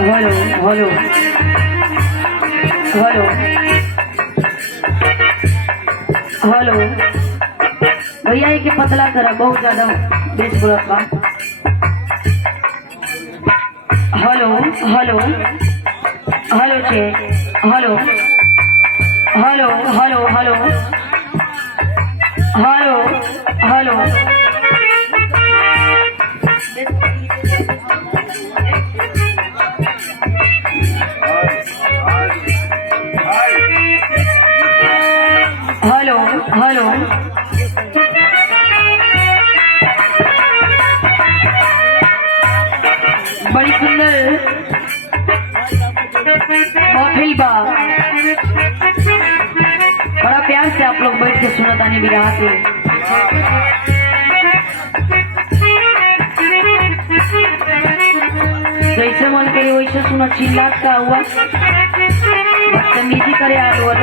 Hello hello hello hello भैया ये पतला करा बहुत ज्यादा बेस बोलत बा। हेलो हेलो हेलो चे hello hello hello hello hello hello hello hello बड़ी सुंदर महफिल बा। बड़ा प्यार से आप लोग बैठ के सुनत आने बिरहा के। जैसे मन करे वैसे सुना। चिल्लात का हुआ बदतमीजी करे आ लोग।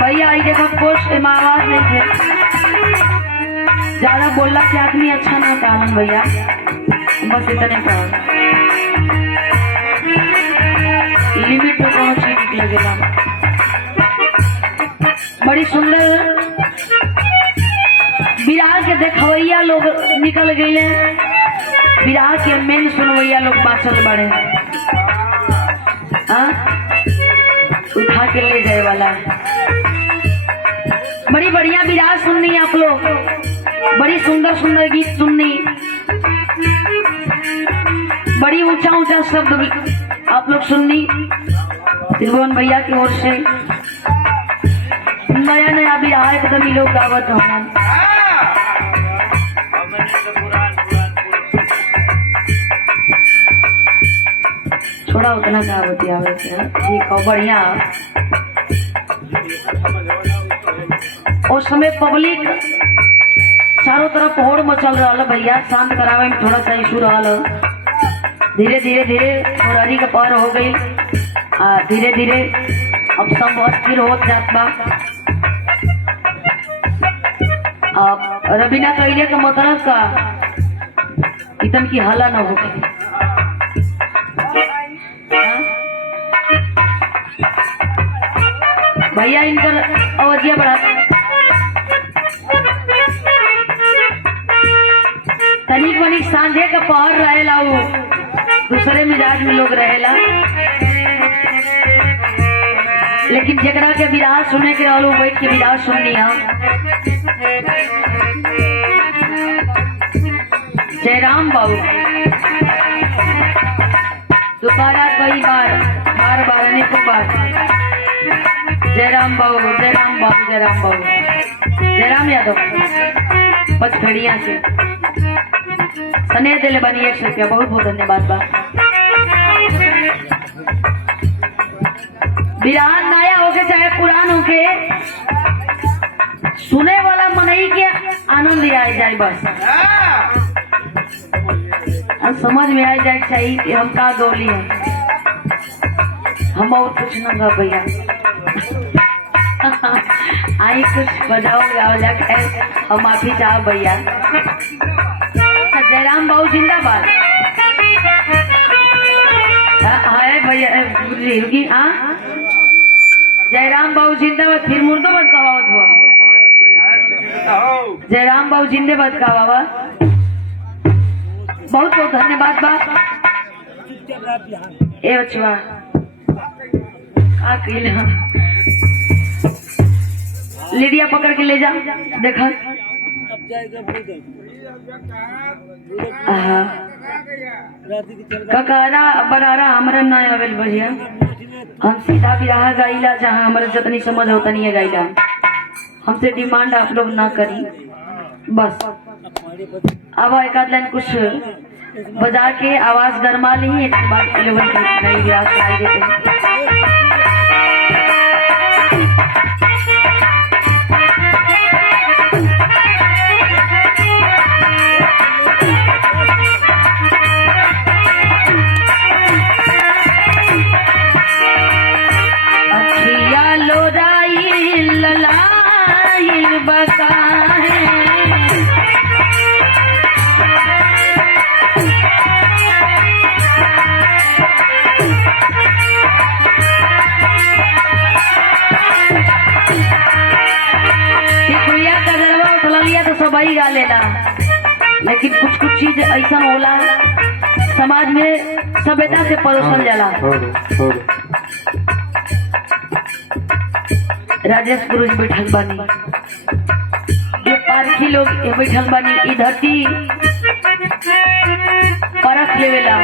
भैया आई देखो पोस्ट में आवाज नहीं थे। ज्यादा बोलना से आदमी अच्छा ना होता आनंद भैया, बस इतने का लिमिट में कोनो चीज लगेगा। बड़ी सुंदर बिरहा के देखवैया लोग निकल गए। बिरहा के मेन सुनवैया लोग बाचल बड़े उठा के ले जाए वाला। बड़ी बढ़िया बिरहा सुननी आप लोग, बड़ी सुंदर सुंदर गीत सुननी, बड़ी ऊंचा ऊंचा शब्द आप लोग सुननी त्रिभुवन भैया की ओर से। नया नया बिरहा एकदम ही लोग गावत हो। थोड़ा उतना गावती आवे ठीक हो बढ़िया। उस समय पब्लिक चारों तरफ होड़ मचल रहा भैया, शांत करावे में थोड़ा सा इशू रहा। धीरे धीरे धीरे मुरारी का पार हो गई। धीरे धीरे अब सब अस्थिर हो जात बा। अब रबीना कैले का मतलब का इतन की हाला न हो गई। भैया इनकर अवधिया बढ़ा तनिक बनिक सांझे का पहर रहेला। दूसरे मिजाज में लोग रहेला, लेकिन जकरा के बिरहा सुने के रहलो बैठ के बिरहा सुननी है। जयराम बाबू दोबारा कई बार बार बार अनेकों बार जयराम बाबू जयराम बाबू जयराम बाबू जयराम यादव पचखड़िया से सने दिले बनी 100 रुपया। बहुत बहुत धन्यवाद बा। बिरहा नया होके चाहे पुरान होके सुने वाला मनई के आनंद आ जाए बस। समझ में आ जाए चाहिए कि हम का गौली है, हम और कुछ न गा भैया। आई कुछ बजाओ गाओ जाके हम माफी चाह भैया। जयराम बाबू जिंदाबाद है भैया। रुकी जयराम बाबू जिंदाबाद। फिर मुर्दाबाद का आवाज हुआ। जयराम बाबू जिंदाबाद का बाबा। बहुत बहुत धन्यवाद बा। ए बचवा लीडिया पकड़ के ले जा। देखा ककारा बरारा हमारा न आवेल भैया। हम सीधा बिरहा गाइला जहाँ हमारे जितनी समझ होता नहीं है गाइला। हमसे डिमांड आप लोग ना करी बस। अब एक आध लाइन कुछ बजा के आवाज गरमा ली। एक बार लेवल नई बिरहा सुनाई देते। ही गा लेला, लेकिन कुछ कुछ चीज ऐसा होला समाज में सभ्यता से परोसल जाला। राजेश गुरु जी बैठल बानी, ये पारखी लोग ये बैठल बानी, ई धरती परख लेवेला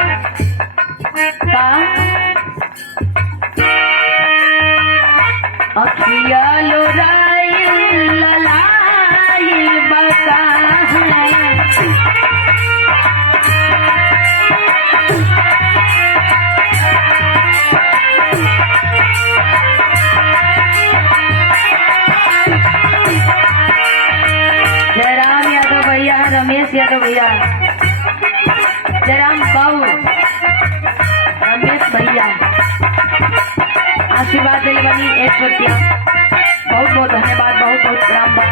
का अखिया लोराइल ललाइल बका जयराम यादव भैया, रमेश यादव भैया, जयराम बाबू, रमेश भैया आशीर्वाद दिल बनी 1 रुपया, बहुत बहुत धन्यवाद, बहुत बहुत प्रणाम बा।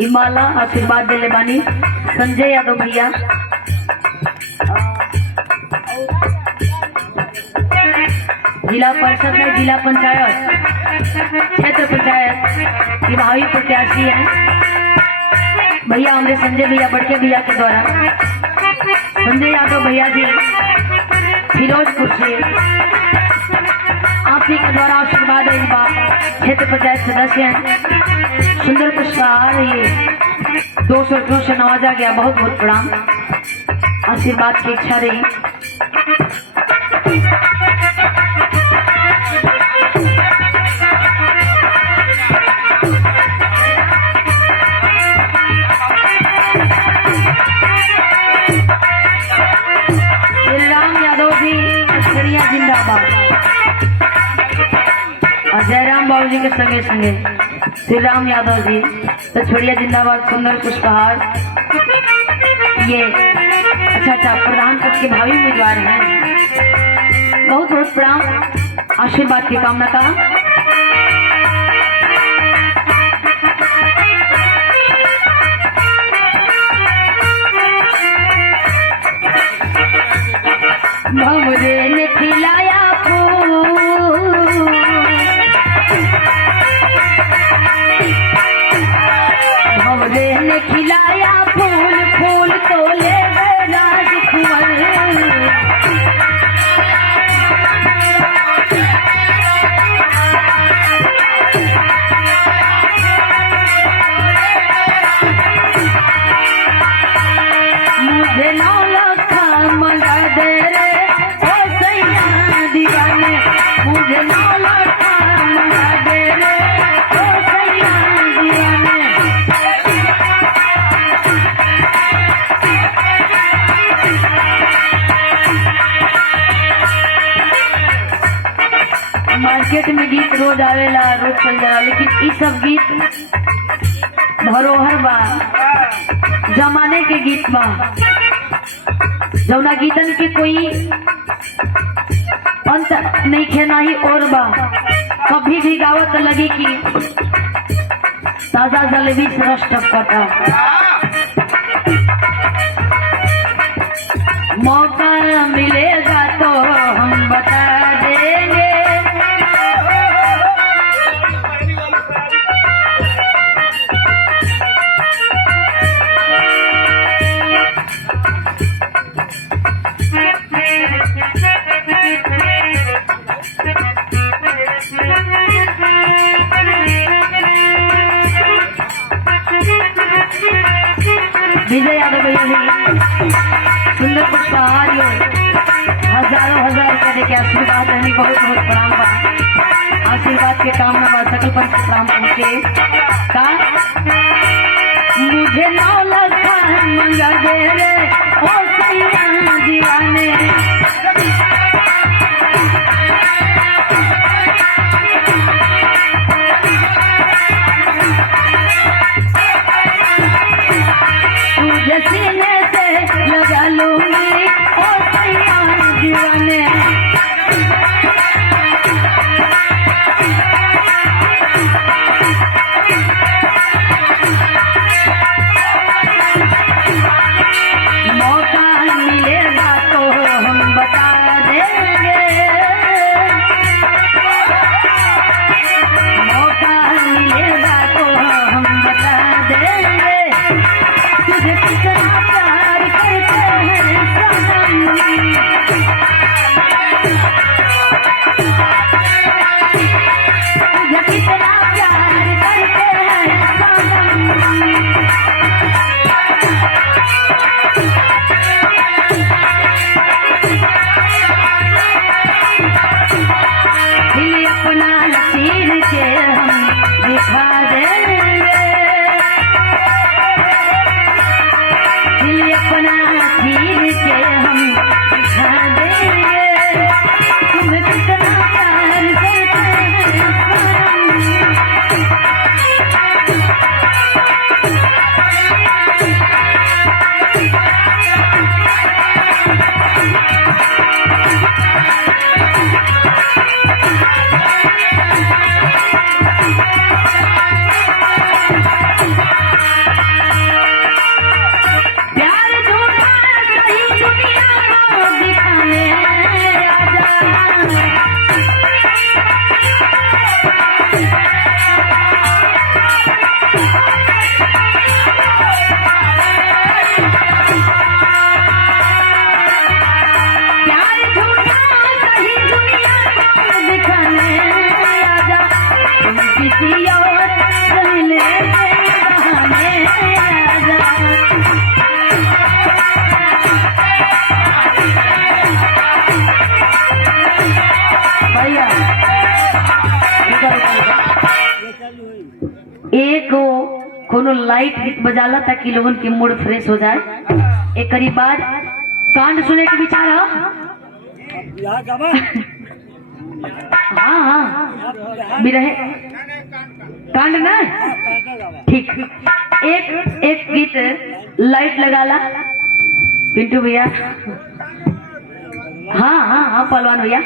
इमाला आशीर्वाद दिले बानी संजय यादव भैया, जिला परिषद में जिला पंचायत क्षेत्र पंचायत की भावी प्रत्याशी है भैया हमारे संजय भैया बड़के भैया के द्वारा। संजय यादव भैया जी फिरोजपुर से आप ही के द्वारा आशीर्वाद है, क्षेत्र पंचायत सदस्य हैं। सुंदर पुरस्कार ये 200 रुपयों से नवाजा गया, बहुत बहुत प्रणाम, आशीर्वाद की इच्छा रही। श्रीराम यादव जी अक्षरिया जिंदाबाद, और जयराम बाबू जी के संगे संगे श्रीराम यादव जी तो छोड़िया जिंदाबाद, सुंदर पुष्पहार। ये अच्छा प्रधान पद के भावी उम्मीदवार हैं, बहुत बहुत प्रणाम, आशीर्वाद की कामना का। भंवरे ने खिलाया भंवरे ने खिलाया फूल, फूल तोले राजकुंवर। मुझे नौलखा मंगा दे रे ओ सैया दीवाने, मुझे नौलखा मंगा दे रे ओ सैया दीवाने। मार्केट में गीत रोज आवेला, रोज चल जाला, लेकिन ई सब गीत धरोहर बा, जमाने के गीत बा, जौना गीतन के कोई अंत नहीं खे नहीं और बा। कभी भी गावत लगी कि ताजा जलेबी से रस टपकता। मौका मिलेगा तो हम बता देंगे। विजय यादव भैया सुंदर पुष्पहार हजारों हजार रुपए के आशीर्वाद रहने बहुत बहुत प्रणाम बा। आशीर्वाद के कामना बा सकल पर प्रणाम पहुँचे का मुझे 9 लाख मंगा दे रे ओ सैया दीवाने। सीने से लगा लूंगी ओ सैया दीवाने। मौका मिलेगा तो हम बता देंगे। मौका मिलेगा तो हम बता देंगे। तुझे कितना प्यार करते हैं सनम, तुझे कितना प्यार करते हैं सनम। दिल अपना लकीर के हम दिखा देंगे। दिल अपना लकीर के हम दिखा देंगे। तुम्हें कितना प्यार करते हैं सनम। प्यार झूठा सही दुनिया को दिखाने आजा। प्यार झूठा सही दुनिया को दिखाने आजा। तुम किसी और से लेके बहाने आजा। भैया एक कोनो लाइट गीत बजाला ताकि लोगन के मूड फ्रेश हो जाए। एक करीब बाद कांड सुने के विचार हाँ हाँ बिरहे कांड ना ठीक। एक गीत लाइट लगाला पिंटू भैया। हाँ हाँ हाँ पहलवान भैया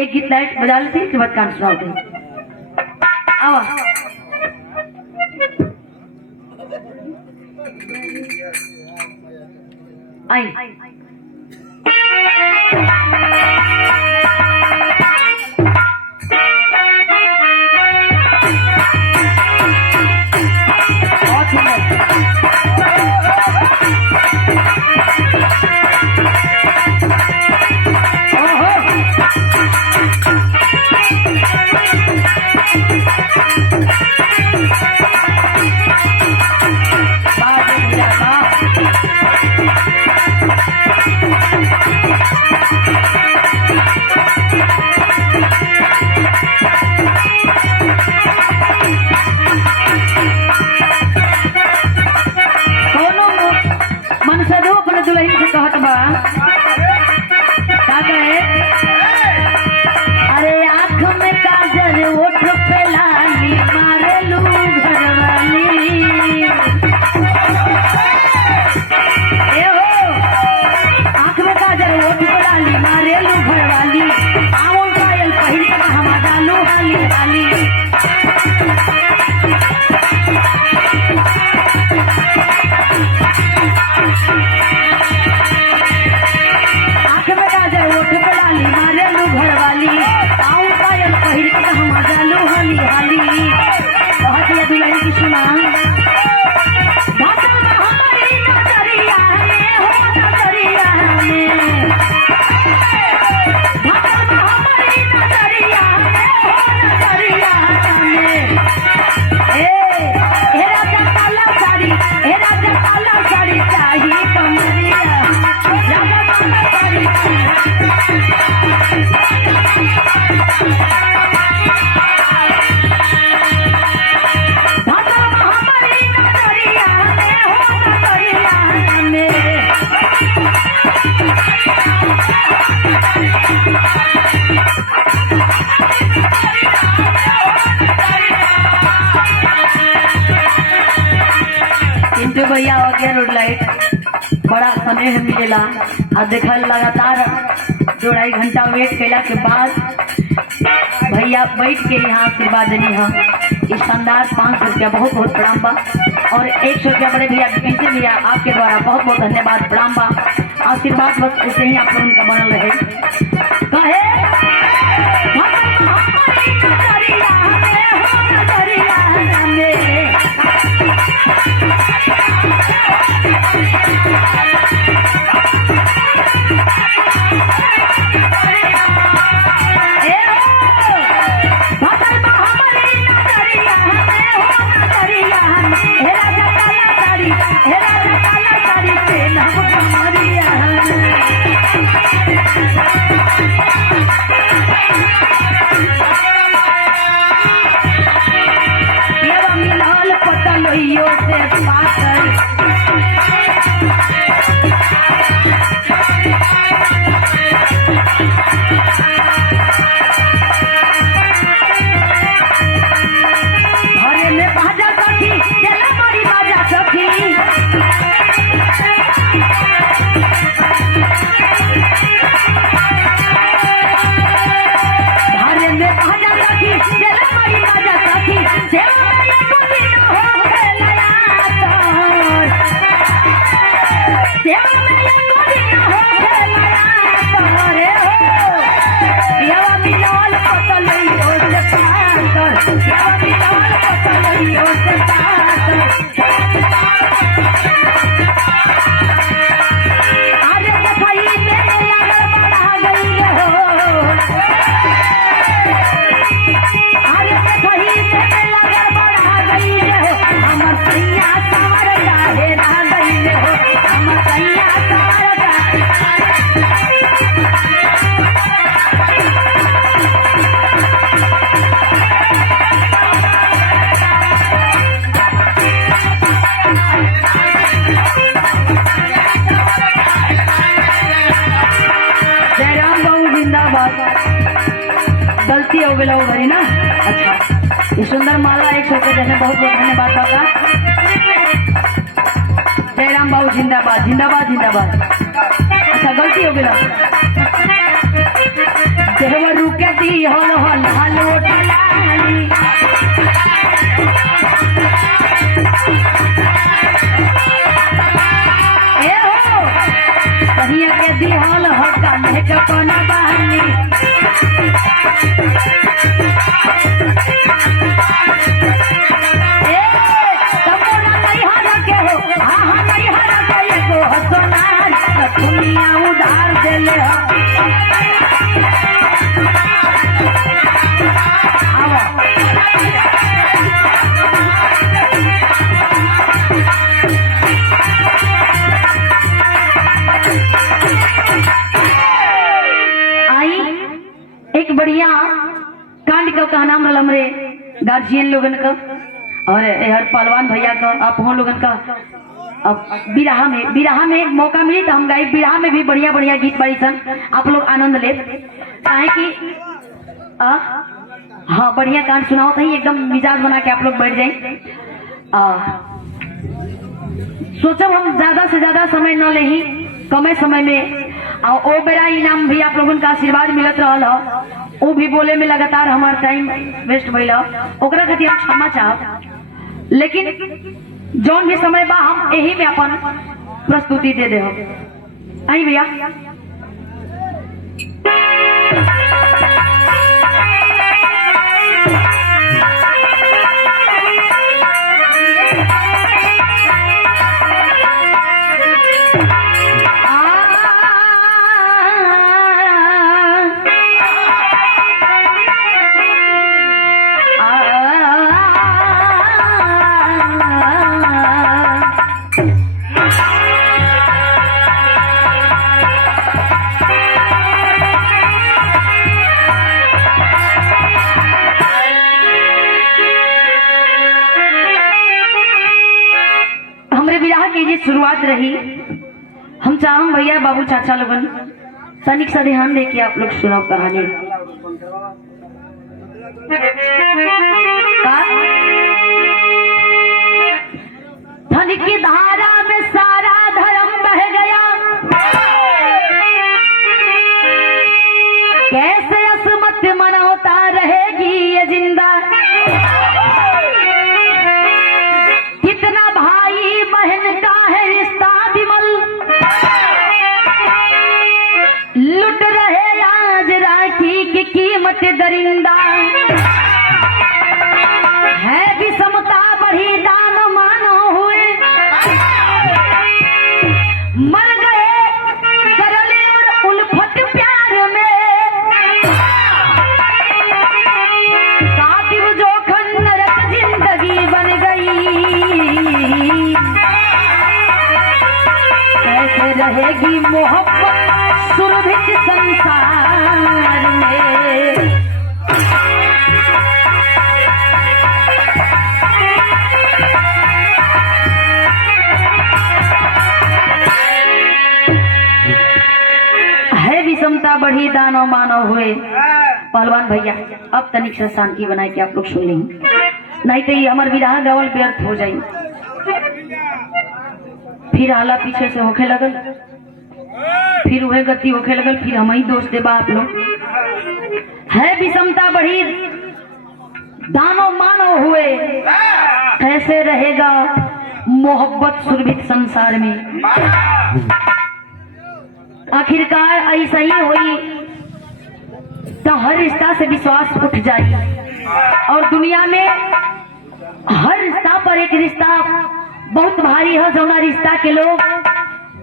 एक गीत लाइट बजा लेते हैं, इसके बाद कान सुनाते आवा। आई भैया हो गया रोड लाइट बड़ा समय मिलेला आ देखल लगातार 2-2.5 घंटा वेट कैला के बाद भैया बैठ के यहाँ आशीर्वाद देनी है। इस शानदार 500 रुपया बहुत बहुत प्रणाम बा और 100 रुपया बड़े भैया पीछे भैया आपके द्वारा बहुत बहुत धन्यवाद प्रणाम बा। आशीर्वाद बस ऐसे ही आप लोगों का बनल रहे। कहे गलती हो गई भरी ना। अच्छा ये सुंदर माला 100 रुपये देने बहुत बहुत धन्यवाद बाबा। जयराम बाबू जिंदाबाद जिंदाबाद जिंदाबाद। अच्छा गलती हो गई देवर रुके दी हल हल हल ए हो कहिया के दी हल हका में कपना बहानी उधार देले आई एक बढ़िया कांड का कहना हमरे गार्जियन लोगन का और हर पहलवान भैया का आप हम लोगन का अब बिरहा में मौका मिली तो हम गाई। बिरहा में भी बढ़िया बढ़िया गीत बारी सन आप लोग आनंद ले काहे कि हाँ बढ़िया गान सुनाओ था एकदम मिजाज बना के आप लोग बैठ जाए। सोचब हम ज्यादा से ज्यादा समय न ले ही कमे समय में ओ बेरा इनाम भी आप लोगन का आशीर्वाद मिलत रहा वो भी बोले में लगातार हमारा टाइम वेस्ट भइल ओकरा खातिर हम क्षमा चाहब लेकिन जौन भी समय बा हम यही में अपन प्रस्तुति दे दे। आई भैया शुरुआत रही हम चाहम भैया बाबू चाचा लोगन तनिक सा ध्यान दे के आप लोग सुनाओ कहानी। धन की धारा में सारा धर्म बह गया, कैसे असमत मनौता रहेगी ये जिंदा। कितना भाई बहन का है रिश्ता विमल, लुट रहे आज राखी की कीमत दरिंदा। है विषमता बढ़ी दान मानो हुए, मर गए करले और उल्फत प्यार में। कातिल जोखन नरक जिंदगी बन गई, कैसे रहेगी मोहब्बत सुरभित संसार में। है विषमता बढ़ी दानव मानव हुए। पहलवान भैया अब तनिक से शांति बनाए के आप लोग सुन लें, नहीं तो ये हमार विराह गावल व्यर्थ हो जाये। फिर हाला पीछे से होखे लगल, फिर वह गति होखे लगल, फिर हम ही दोष देबा आप लोग। है विषमता बढ़ी दानव मानव हुए, कैसे रहेगा मोहब्बत सुरभित संसार में। आखिरकार ऐसा ही हुई तो हर रिश्ता से विश्वास उठ जाए, और दुनिया में हर रिश्ता पर एक रिश्ता बहुत भारी है, जौना रिश्ता के लोग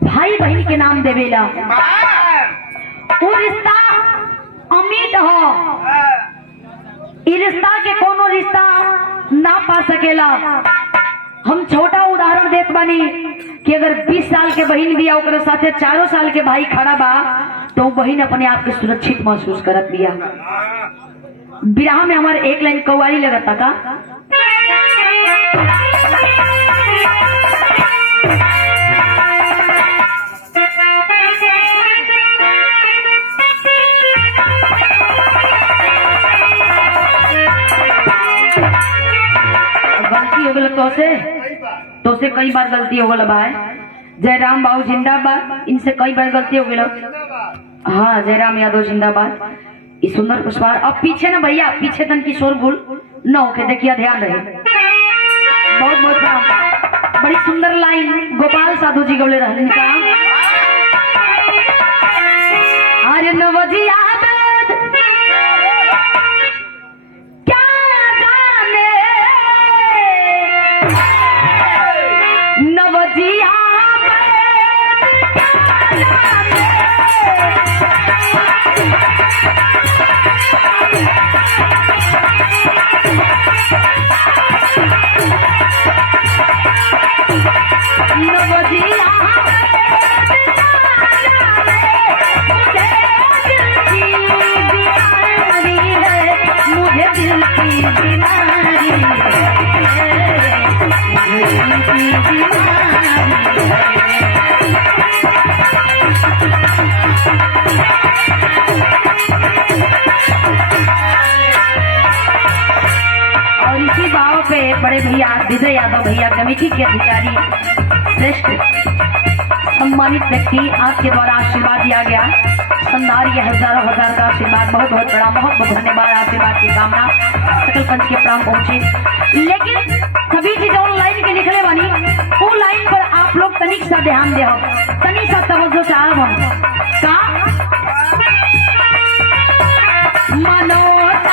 भाई बहन के नाम देवेला। वो रिश्ता अमिट हो, इ रिश्ता के कोनो रिश्ता ना पा सकेला। हम छोटा उदाहरण देत बानी कि अगर 20 साल के बहन बिया ओकरे साथे 4 साल के भाई खड़ा बा तो बहन अपने आप के सुरक्षित महसूस करत बिया। विराह में हमारे एक लाइन कव्वाली लगता का, गलती हो गल तो से कई बार गलती हो गल भाई। जयराम बाबू जिंदाबाद, इनसे कई बार गलती हो गल। हाँ जयराम यादव जिंदाबाद। इस सुंदर पुष्पार अब पीछे ना भैया, पीछे तन की शोरगुल न होके देखिए, ध्यान रहे। बहुत बहुत बड़ी सुंदर लाइन गोपाल साधु जी गौले रहने का। अरे नवजी आबद क्या जाने, नवजी आबद क्या जाने, और इसी भाव पे बड़े भैया विजय यादव भैया कमेटी के अधिकारी श्रेष्ठ सम्मानित व्यक्ति आपके द्वारा आशीर्वाद दिया गया। संदार ये हजारों हजार का आशीर्वाद बहुत बहुत बड़ा, बहुत बहुत धन्यवाद। आशीर्वाद की कामना सकल पंच के प्राण पहुंचे। लेकिन कभी भी जो लाइन के निकले वाली वो लाइन पर आप लोग तनिक सा ध्यान दे, तनिक सा तवज्जो से आव का मनोता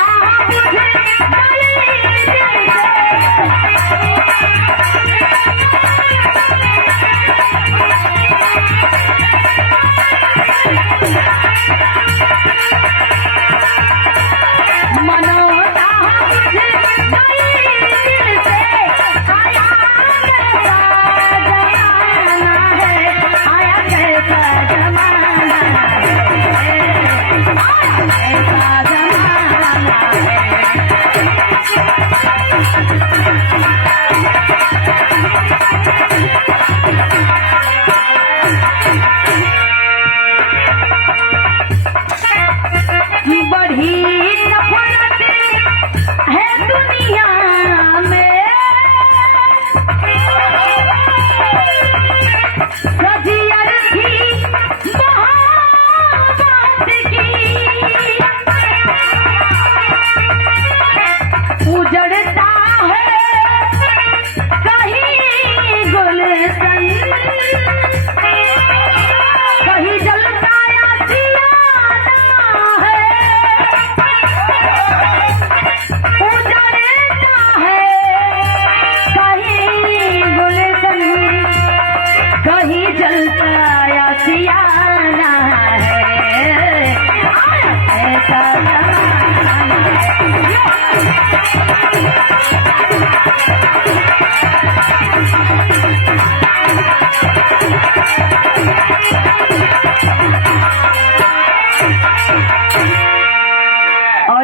है दुनिया में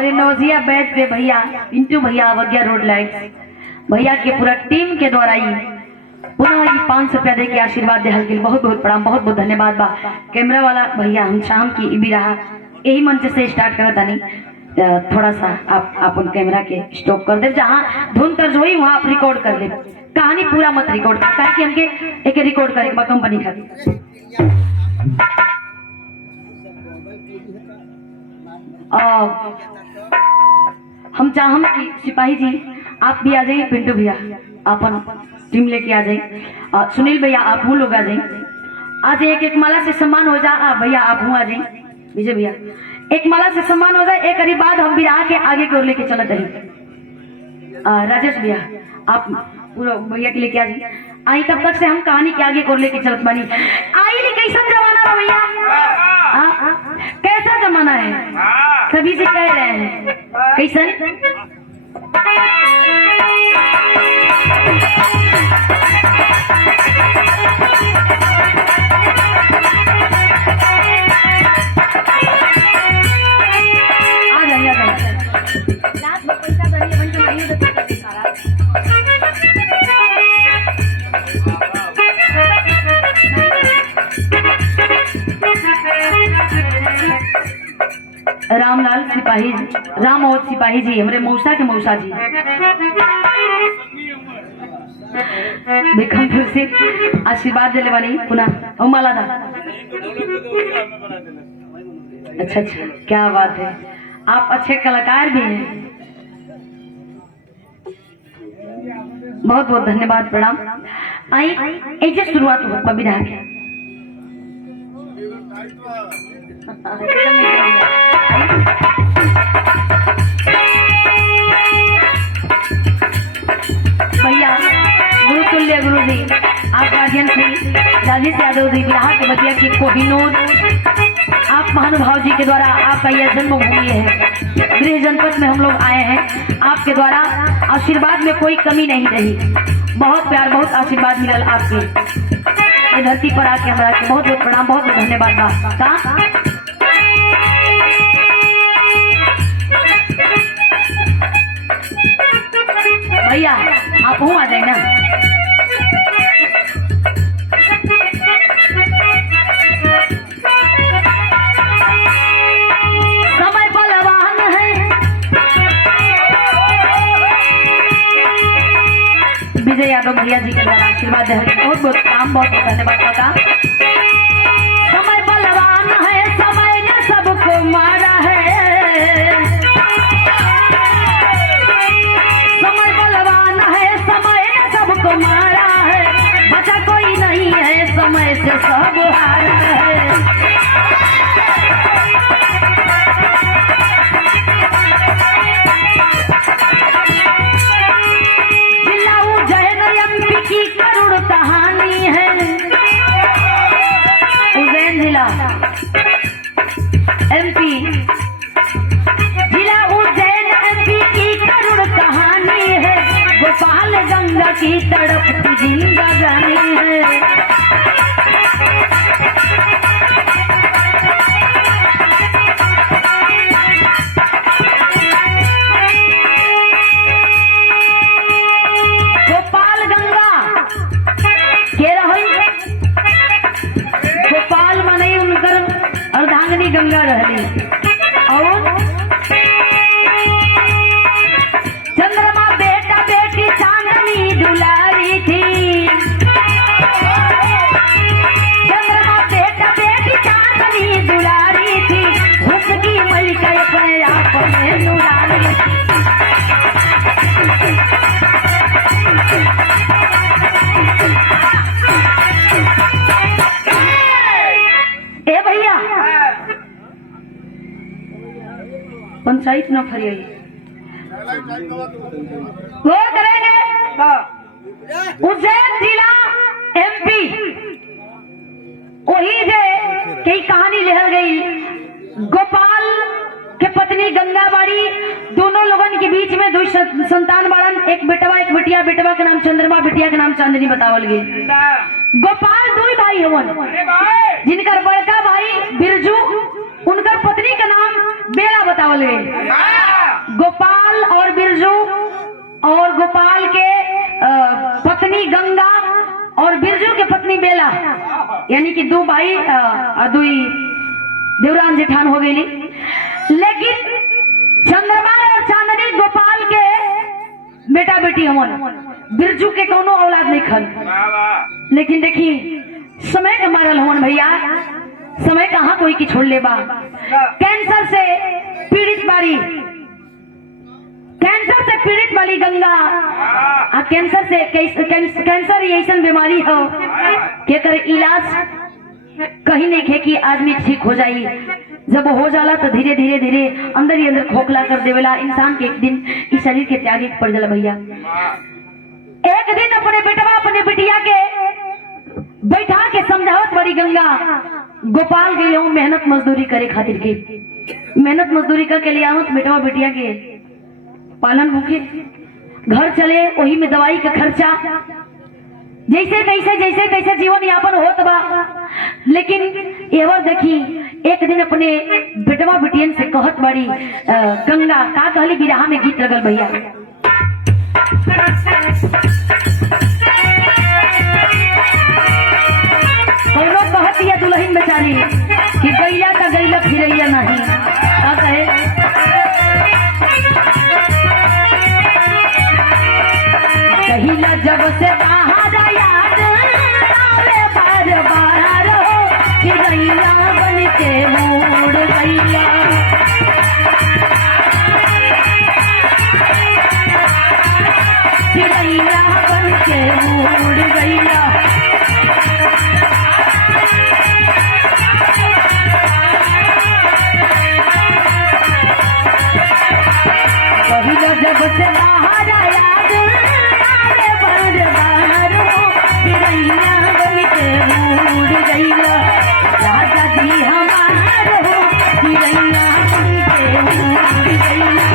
और नौजिया बैठ पे भैया पिंटू भैया अवज्ञा रोड लाइट भैया के पूरा टीम के द्वारा ही पुनः ये 500 रुपया दे के आशीर्वाद दे हल्के बहुत बहुत प्रणाम बहुत बहुत धन्यवाद बा। कैमरा वाला भैया हम शाम की भी रहा यही मंच से स्टार्ट करा था नहीं थोड़ा सा आप उन कैमरा के स्टॉप कर दे जहाँ धुन तर्ज हुई वहाँ आप रिकॉर्ड कर दे कहानी पूरा मत रिकॉर्ड कर ताकि हमके एक रिकॉर्ड करे कंपनी खाती हम चाहम कि सिपाही जी आप भी आ जाइए पिंटू भैया अपन टीम लेके आ जाइए सुनील भैया आप वो लोग आ जाइए आज एक एक माला से सम्मान हो जा भैया आप हूँ आ जाइए विजय भैया एक माला से सम्मान हो जाए एक बाद हम विराह के आगे की ओर लेके चलते हैं राजेश भैया आप पूरा भैया के लेके आ जाइए आई तब तक से हम कहानी के आगे की ओर लेके चलत बनी आई नहीं कैसा जमाना है भैया कैसा जमाना है सभी से कह रहे हैं कैसा रामलाल सिपाही राम और सिपाही जी हमारे मौसा के मौसा जी बिकमपुर से आशीर्वाद दिले वाली पुनः माला था अच्छा क्या बात है आप अच्छे कलाकार भी हैं बहुत बहुत धन्यवाद प्रणाम आई ऐसे शुरुआत हो विधा के भैया गुरु तुल्य गुरु जी आप गार्जियन श्री राजेश यादव जी बिहार के बतिया की कोहिनूर आप महानुभाव जी के द्वारा आपका यह जन्मभूमि है गृह जनपद में हम लोग आए हैं आपके द्वारा आशीर्वाद में कोई कमी नहीं रही बहुत प्यार बहुत आशीर्वाद मिलल आपके ये धरती पर आके हमारा बहुत बहुत प्रणाम बहुत बहुत धन्यवाद भैया आप हूँ आ जाए ना समय बलवान है विजय यादव भैया जी के द्वारा आशीर्वाद है बहुत बहुत काम बहुत बहुत धन्यवाद का समय बलवान है समय ने सबको मारा है मारा है बचा कोई नहीं है समय से सब हारा है जिला उज्जैन एमपी की करुण कहानी है उज्जैन जिला एमपी जिला उज्जैन एमपी की करुण कहानी है गोपाल गंगा की तड़पती जिंदगानी है गोपाल गंगा के रही गोपाल माने उनकर अर्धांगिनी गंगा रही और चंद्रमा बेटा बेटी चांदनी दुलारी थी चंद्रमा बेटा बेटी चांदनी दुलारी थी उसकी मलिका अपने आप में नुरारी ए भैया पंचायत न फरी वो करेंगे उज्जैन जिला एमपी वही जे कई कहानी लिखल गई गोपाल के पत्नी गंगाबाड़ी दोनों लोगन के बीच में दो संतान बारन एक बेटवा एक बेटिया बेटवा के नाम चंद्रमा बेटिया के नाम चांदनी बतावल गई गोपाल दो भाई हवन जिनकर बड़का भाई बिरजू उनकर पत्नी का नाम बेड़ा बतावल गई गोपाल और बिरजू और गोपाल के पत्नी गंगा और बिरजू के पत्नी बेला, यानी कि दो भाई दुई देवरान जेठान हो गई। लेकिन चंद्रमा और चांदनी गोपाल के बेटा बेटी हमन, बिरजू के कोनो औलाद नहीं खल। लेकिन देखी समय के मारल हमन भैया, समय कहाँ कोई की छोड़ ले बा। कैंसर से पीड़ित बारी, कैंसर से पीड़ित वाली गंगा, कैंसर से कैंसर ही ऐसा बीमारी हो कि कर इलाज कहीं नहीं खे कि आदमी ठीक हो जाई। जब हो जाला तो धीरे धीरे धीरे अंदर ही अंदर खोखला कर देवेला इंसान के। एक दिन इस शरीर के त्यागी पड़ जाला भैया। एक दिन अपने बेटवा अपने बिटिया के बैठा के समझावत बड़ी गंगा, गोपाल के लिए मेहनत मजदूरी करे खातिर के, मेहनत मजदूरी करके ले आवत बेटवा बिटिया के पालन होके घर चले, वही में दवाई का खर्चा, जैसे तैसे जीवन यापन होत बा। लेकिन एवर देखी एक दिन अपने बेटवा बिटियन से कहत बड़ी गंगा, का कहली बिरहा में गीत लगल भैया। और लोग कहत या दुल्हन बेचारी कि गैया का गैला फिरैया नहीं, का कहे कहिला जब से बाहर याद आवे बार बार हो कि गैया बन के मोड़ गैया। कि गैया बन के मोड़ गैया। कहिला जब से बाहर याद आवे बार बार हो कि गैया बन के मोड़ गैया। राजा जी हमार हो कि गैया बन के मोड़ गैया।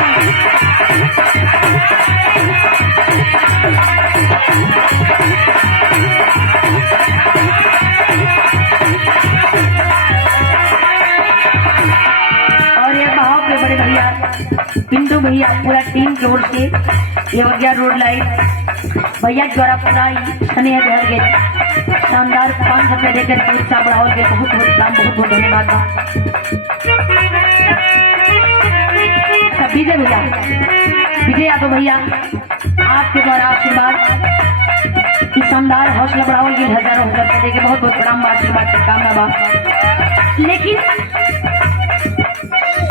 और ये भाव के बड़े भैया पिंटू भैया पूरा टीम की ओर से ये वगैरह रोड लाइट भैया द्वारा पूरा स्नेह घर के शानदार 500 रुपये देकर के उत्साह बढ़ाओ के बहुत बहुत धन्यवाद। विजय भैया, विजय यादव भैया, आपके द्वारा आशीर्वाद इस शानदार हौसला बढ़ाओ के हजारों हजार देके बहुत बहुत प्रणाम आशीर्वाद कामना बा। लेकिन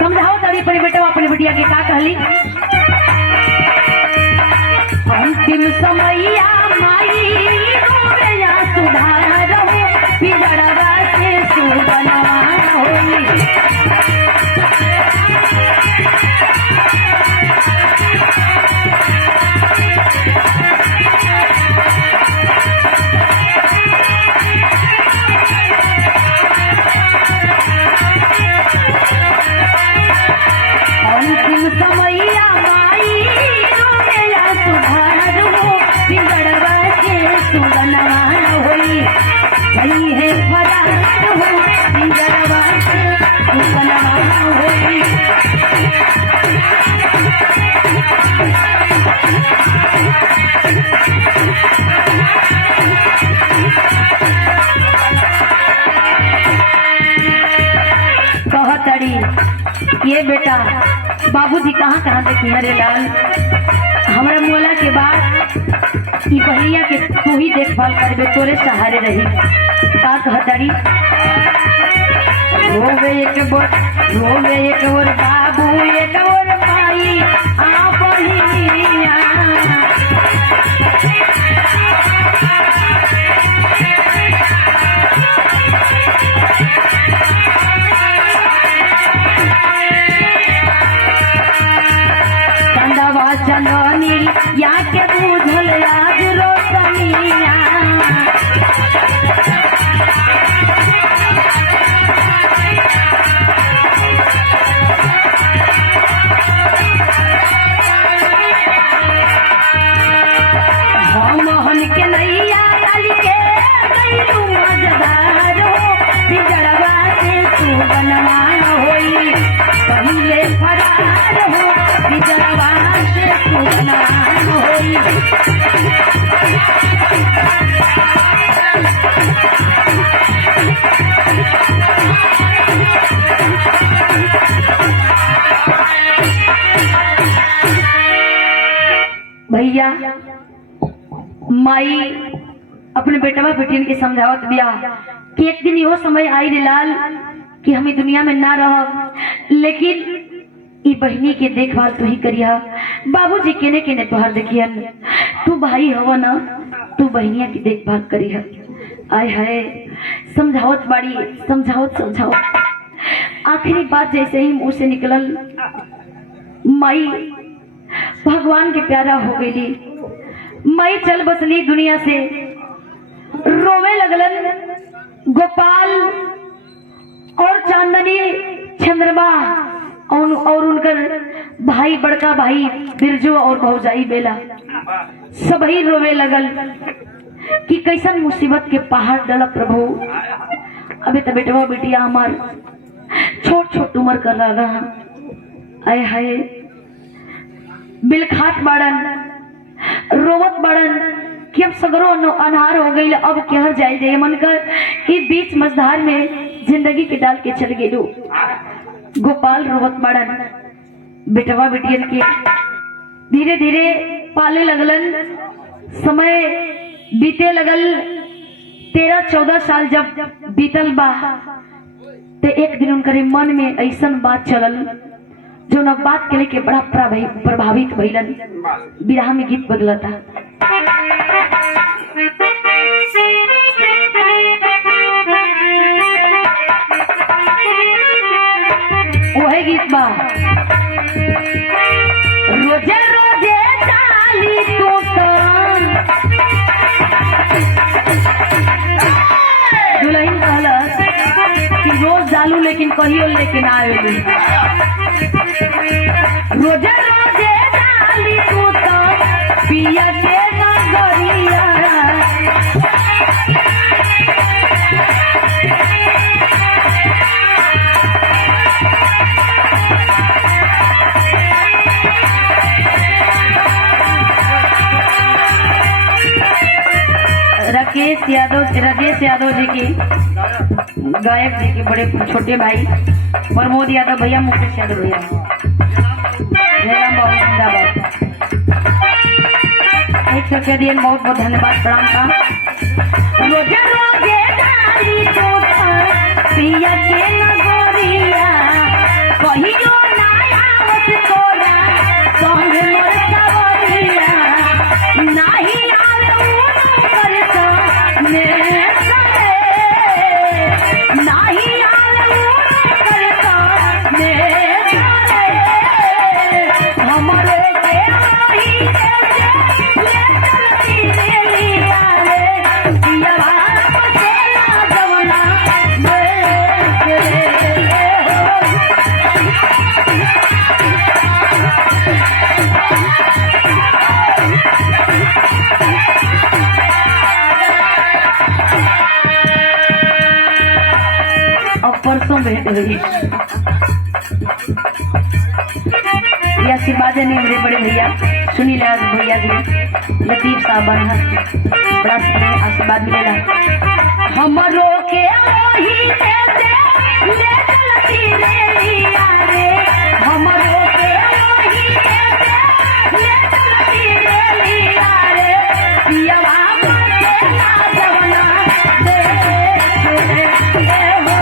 समझाओ तारी अपने बेटा अपने बिटिया के का कहली। अंतिम समैया माई रोवेया सुधार हो बिगड़वा से सुबनवा होई। अंतिम समैया माई रोवेया सुधार हो बिगड़वा से सुबनवा होई। वही है फरार हो बिगड़वा से सुबनवा होई। कहतड़ी ये बेटा बाबूजी कहाँ कहाँ से किया रे लाल, हमारा मोला के बाद ई बहिया के तू ही देखभाल करबे, तोरे सहारे रही। का कहतड़ी रोवे एक और बाबू एक और भाई आ बहिया। चंदवा चंदनी या के बुझल आज रोशनिया। मोहन के नैया डाल के गईलू मजदार हो बिगड़वा से सुबनवा होई। पहिले फरार हो बिगड़ भैया माई अपने बेटवा बेटियन के समझावत बिया कि एक दिन यो समय आई रे लाल कि हम दुनिया में ना रह, लेकिन ई बहनी के देखभाल तू ही करिया। बाबूजी केने केने तोहार देखियन, तू भाई हवा ना, तू बहनिया की देखभाल करिया। आय हाय समझावत बाड़ी, समझावत समझावत आखिरी बात जैसे ही मुंह से निकलल, माई भगवान के प्यारा हो गई। माई चल बसली दुनिया से, रोवे लगलन। गोपाल और चांदनी चंद्रमा और उनकर भाई बड़का भाई बिरजू और भौजाई बेला सबही रोवे लगल कि कैसन मुसीबत के पहाड़ डला प्रभु। अबे तो बेटवा बेटिया हमार छोट छोट उम्र कर रहा। आय हाय बिलखाट बाड़न, रोवत बाड़न कि अब सगरो अनहार हो गई, अब कहर जाए जाए मन कर कि बीच मझधार में जिंदगी के डाल के चल गेलू। गोपाल रोवत बाड़न, बेटवा बेटियन के धीरे धीरे पाले लगलन। समय बीते लगल, 13-14 साल जब बीतल बा ते एक दिन उनके मन में ऐसन बात चलल जो न बात के लेके बड़ा प्रभावित भइलन। विरह में गीत बदलता। वही गीत बा, रोजे रोजे डाली तू तो दुल्हन कहलस कि रोज डालू लेकिन कहियो लेकिन आवेलू। रोजे रोजे डाली तू तो पिया के नगरिया। राजेश यादव जी की, गायक जी के बड़े छोटे भाई प्रमोद यादव भैया, मुकेश यादव भैया, जयराम बाबू जिंदाबाद। 100 दिए बहुत बहुत धन्यवाद, प्रणाम का। रोजे रोजे डाली तो पिया के नगरिया, कहियो ना आवत तोरा संग मोर सवरिया। नाही भेंट हुई या सिवाजे ने मेरे बड़े भैया सुनील भैया जी, लतीफ साहब बड़ा आशीर्वाद मिलेगा हमरो के वही ले चलती रेलिया रे। हमरो के वही ले चलती रेलिया रे। पियवा के ना जवना दे हो।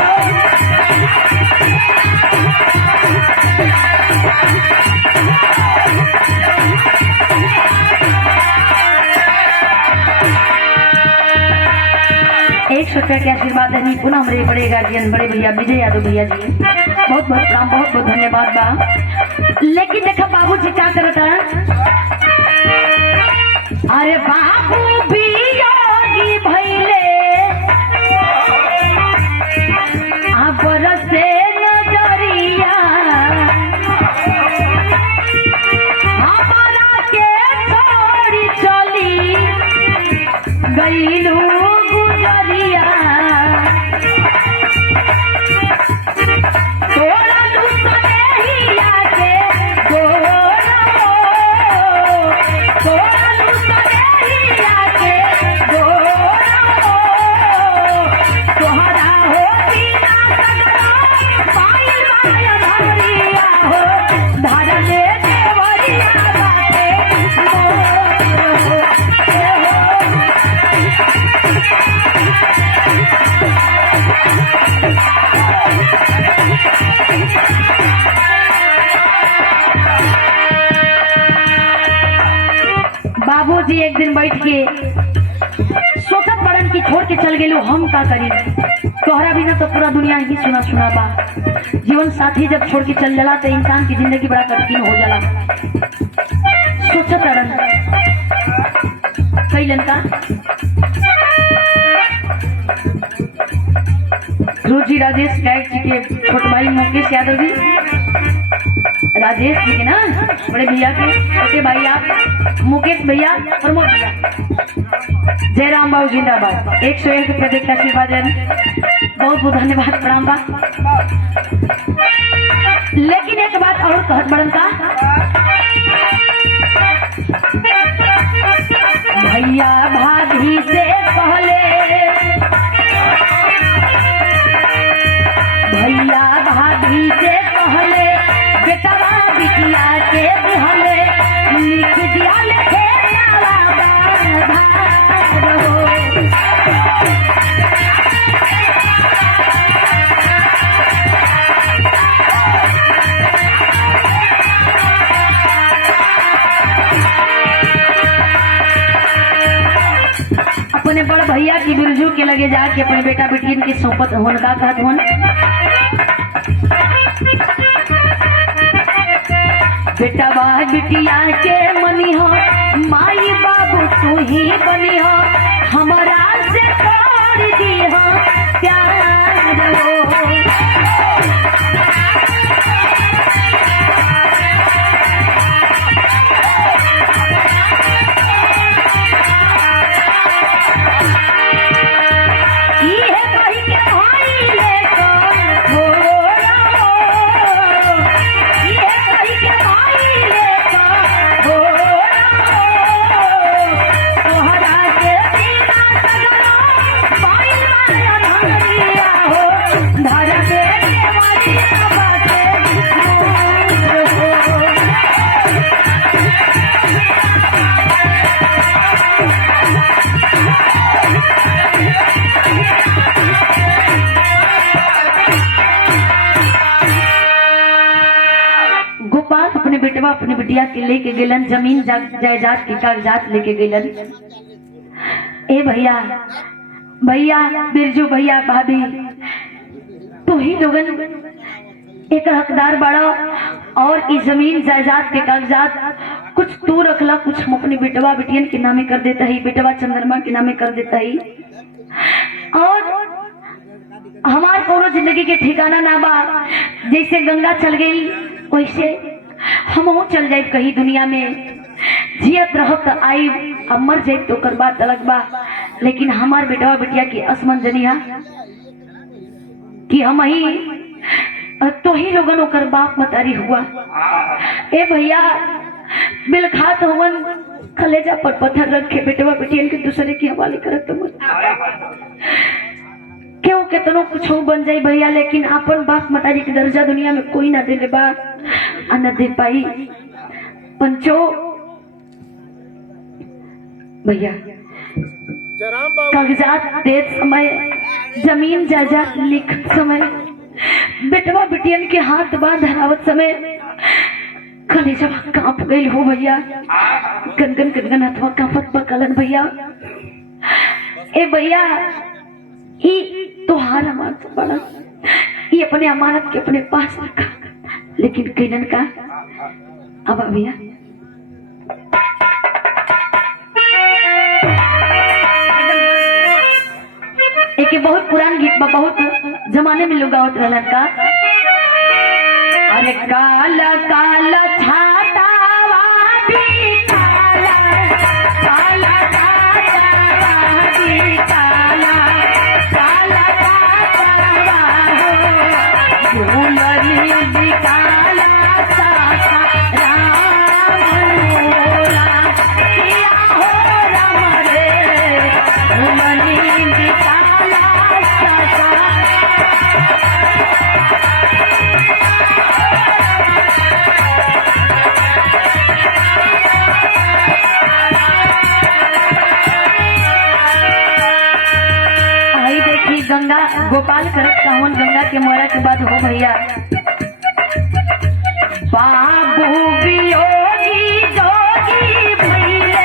₹100 के आशीर्वाद है पुनः हमारे बड़े गार्जियन बड़े भैया विजय यादव भैया जी, बहुत बहुत प्रणाम, बहुत बहुत धन्यवाद बा। लेकिन देखा बाबू जी क्या करता है, अरे बाबू भी योगी भैले बरसे नजरिया, हमारा के छोड़ी चली गईलू गुजरिया। तोरा लुसनेहिया के गोरा हो, तोरा लुसनेहिया के गोरा हो, तोहरा हो बिना सगरा पाइल माया धरिया हो, धरले देवरिया बाटे मोरा। बाबूजी एक दिन बैठ के सोचत बड़न की छोड़ के चल गेलू, हम का करी, तोहरा बिना तो पूरा दुनिया ही सुना सुना बा। जीवन साथी जब छोड़ के चल जाला तो इंसान की जिंदगी बड़ा कठिन हो जाला। सोचत बड़न कैलन का रोजी राजेश गायक जी के छोट भाई मुकेश यादव जी, राजेश जी के ना बड़े भैया के छोटे भाई आप मुकेश भैया, प्रमोद भैया, जयराम बाबू जिंदाबाद, 101 रुपये देख आशीर्वाद, बहुत बहुत धन्यवाद, प्रणाम बा। लेकिन एक बात और कहत बड़न का, भैया भाभी से पहले, भैया भाभी से पहले बेटवा बिटिया के दिहले, लिख दिया लिखे अपने बड़ भैया की बिरजू के लगे जाके अपने बेटा बेटियन की सौंपत होन का कहत होन, बेटा बा बिटिया के मनी हो, माई बाबू तू ही बनी हो, हमारा से कर दी हो प्यार हो। बेटवा अपने बिटिया के लेके गेलन, जमीन जायदाद के कागजात लेके गेलन। ए भैया भैया बिरजू भैया भाभी तू ही लोगन एक हकदार बड़ा, और इस जमीन जायदाद के कागजात कुछ तू रखला, कुछ हम अपने बेटवा बिटियन के नामे कर देता ही, बेटवा चंद्रमा के नामे कर देता ही। और हमारे कोनो जिंदगी के ठिकाना ना बा, जैसे गंगा चल गई वैसे हम चल जाए कहीं दुनिया में, जियत रहो तो आई, अब मर जाए तो कर बात अलग बा। लेकिन हमार बेटवा बिटिया की असमन जनिया कि हम ही तो ही लोगन ओकर बाप मतारी हुआ। ए भैया बिल खात होवन, कलेजा पर पत्थर रख के बेटवा बिटियन के दूसरे के हवाले करत तो क्यों कितनों कुछ बन जाए भैया, लेकिन अपन बाप मतारी के दर्जा दुनिया में कोई ना दे बा, न दे पाई। पंचो भैया कागजात देत समय, जमीन जायदाद लिखत समय, बेटवा बिटियन के हाथ बांध धरावत समय कलेजा कांप गई हो भैया, गनगन गनगन हथवा कांपत पकलन भैया। ए भैया ही तोहार अमानत बड़ा, ये अपने अमानत के अपने पास रखा, लेकिन कैलन का अब भैया एक बहुत पुरान गीत बा, बहुत जमाने में लोग गावत रहलन का, अरे काला काला छाता वादी काला, काला छाता वादी काला, काला छाता वाहो झूलरी दी काला सासा राम मोरा किया हो राम रे झूलरी दी काला सासा। गंगा गोपाल करत कावन, गंगा के मरा के बाद हो भैया बाबू वियोगी जोगी भैले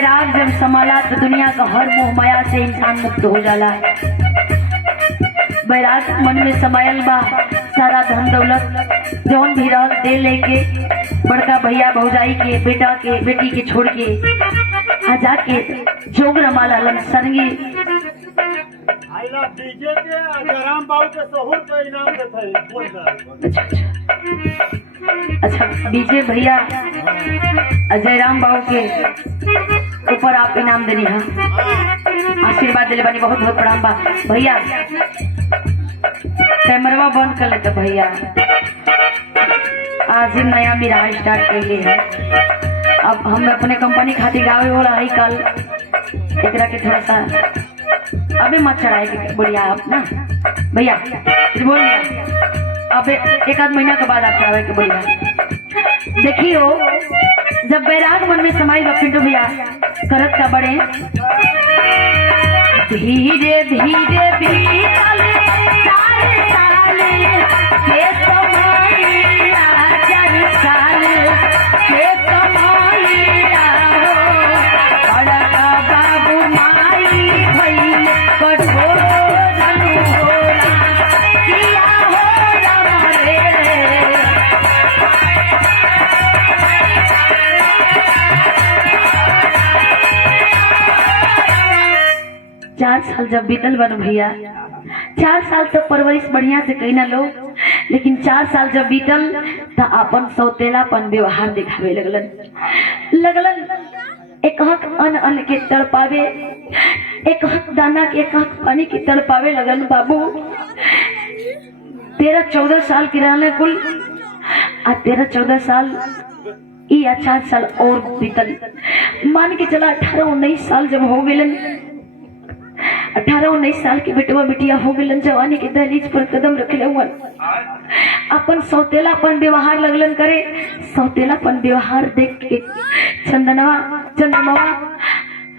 बैराग जब संभाला तो दुनिया का हर मोह माया से इंसान मुक्त हो जाला। बैराग मन में समायल बा, सारा धन दौलत जौन भी रहल दे लेके बड़का भैया भौजाई के बेटा के बेटी के छोड़ के आ जाके जोगर माला लन संगी डीजे के जयराम बाबू के सहूर का इनाम देते हैं बोल रहा। अच्छा डीजे भैया जयराम बाबू के ऊपर आप इनाम देनी है, आशीर्वाद दिले बानी, बहुत बहुत प्रणाम बा भैया। कैमरा बंद कर लेते भैया, आज ही नया मेरा स्टार्ट कर लिए है। अब हम अपने कंपनी खातिर गावे वाला है कल, एकरा के थोड़ा सा अबे मत चढ़ाए बढ़िया आप ना भैया बोल दिया। अब एक आध महीना के बाद आप चढ़ावे के बढ़िया। देखियो जब बैराग मन में समाई बा पिंटू भैया करत का बड़े धीरे धीरे बीतल साल साल के समाईया चार साल के समाईया हो बड़का बाबू माई भई कठोर धनु होला किया हो राम रे। 4 साल जब बीतल बन भैया, 4 साल तो परवरिश बढ़िया से कही ना लो, लेकिन 4 साल जब बीतल तो अपन सौतेलापन व्यवहार दिखावे लगलन। एक हक अन्न के तड़पावे, एक हक दाना के, एक हक पानी के तड़पावे लगन। बाबू 13-14 साल के रहने कुल आ 13-14 साल या 4 साल और बीतल, मान के चला 18-19 साल जब हो गए, 18-19 साल के बेटवा बेटिया हो गए, जवानी के दहलीज पर कदम रखले हुआ, अपन सौतेलापन व्यवहार लगलन करे। सौतेलापन व्यवहार देख के चंदनवा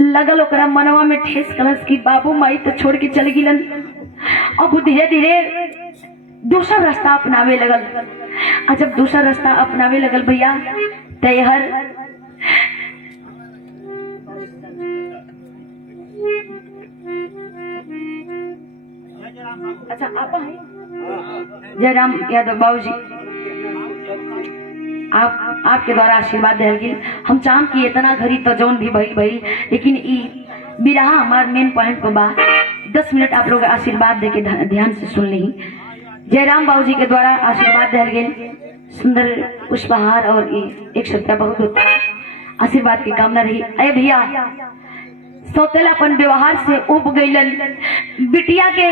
लगल ओकरा मनवा में ठेस कलस की बाबू माई तो छोड़ के चल गिलन। अब धीरे धीरे दूसरा रास्ता अपनावे लगल, और जब दूसरा रास्ता अपनावे लगल भैया तैहर अच्छा आप जयराम यादव बाबू जी आपके द्वारा आशीर्वाद दिल गई। हम चाहम कि इतना घड़ी तो जौन भी भइल, लेकिन ई बिरहा हमार मेन पॉइंट पर बा। 10 मिनट आप लोग आशीर्वाद दे के ध्यान से सुन ली। जयराम बाबू जी के द्वारा आशीर्वाद दिल गई, सुंदर पुष्पहार और 100 रुपया बहुत आशीर्वाद की कामना रही। अरे भैया सौतेलापन व्यवहार से उब गईलन, बिटिया के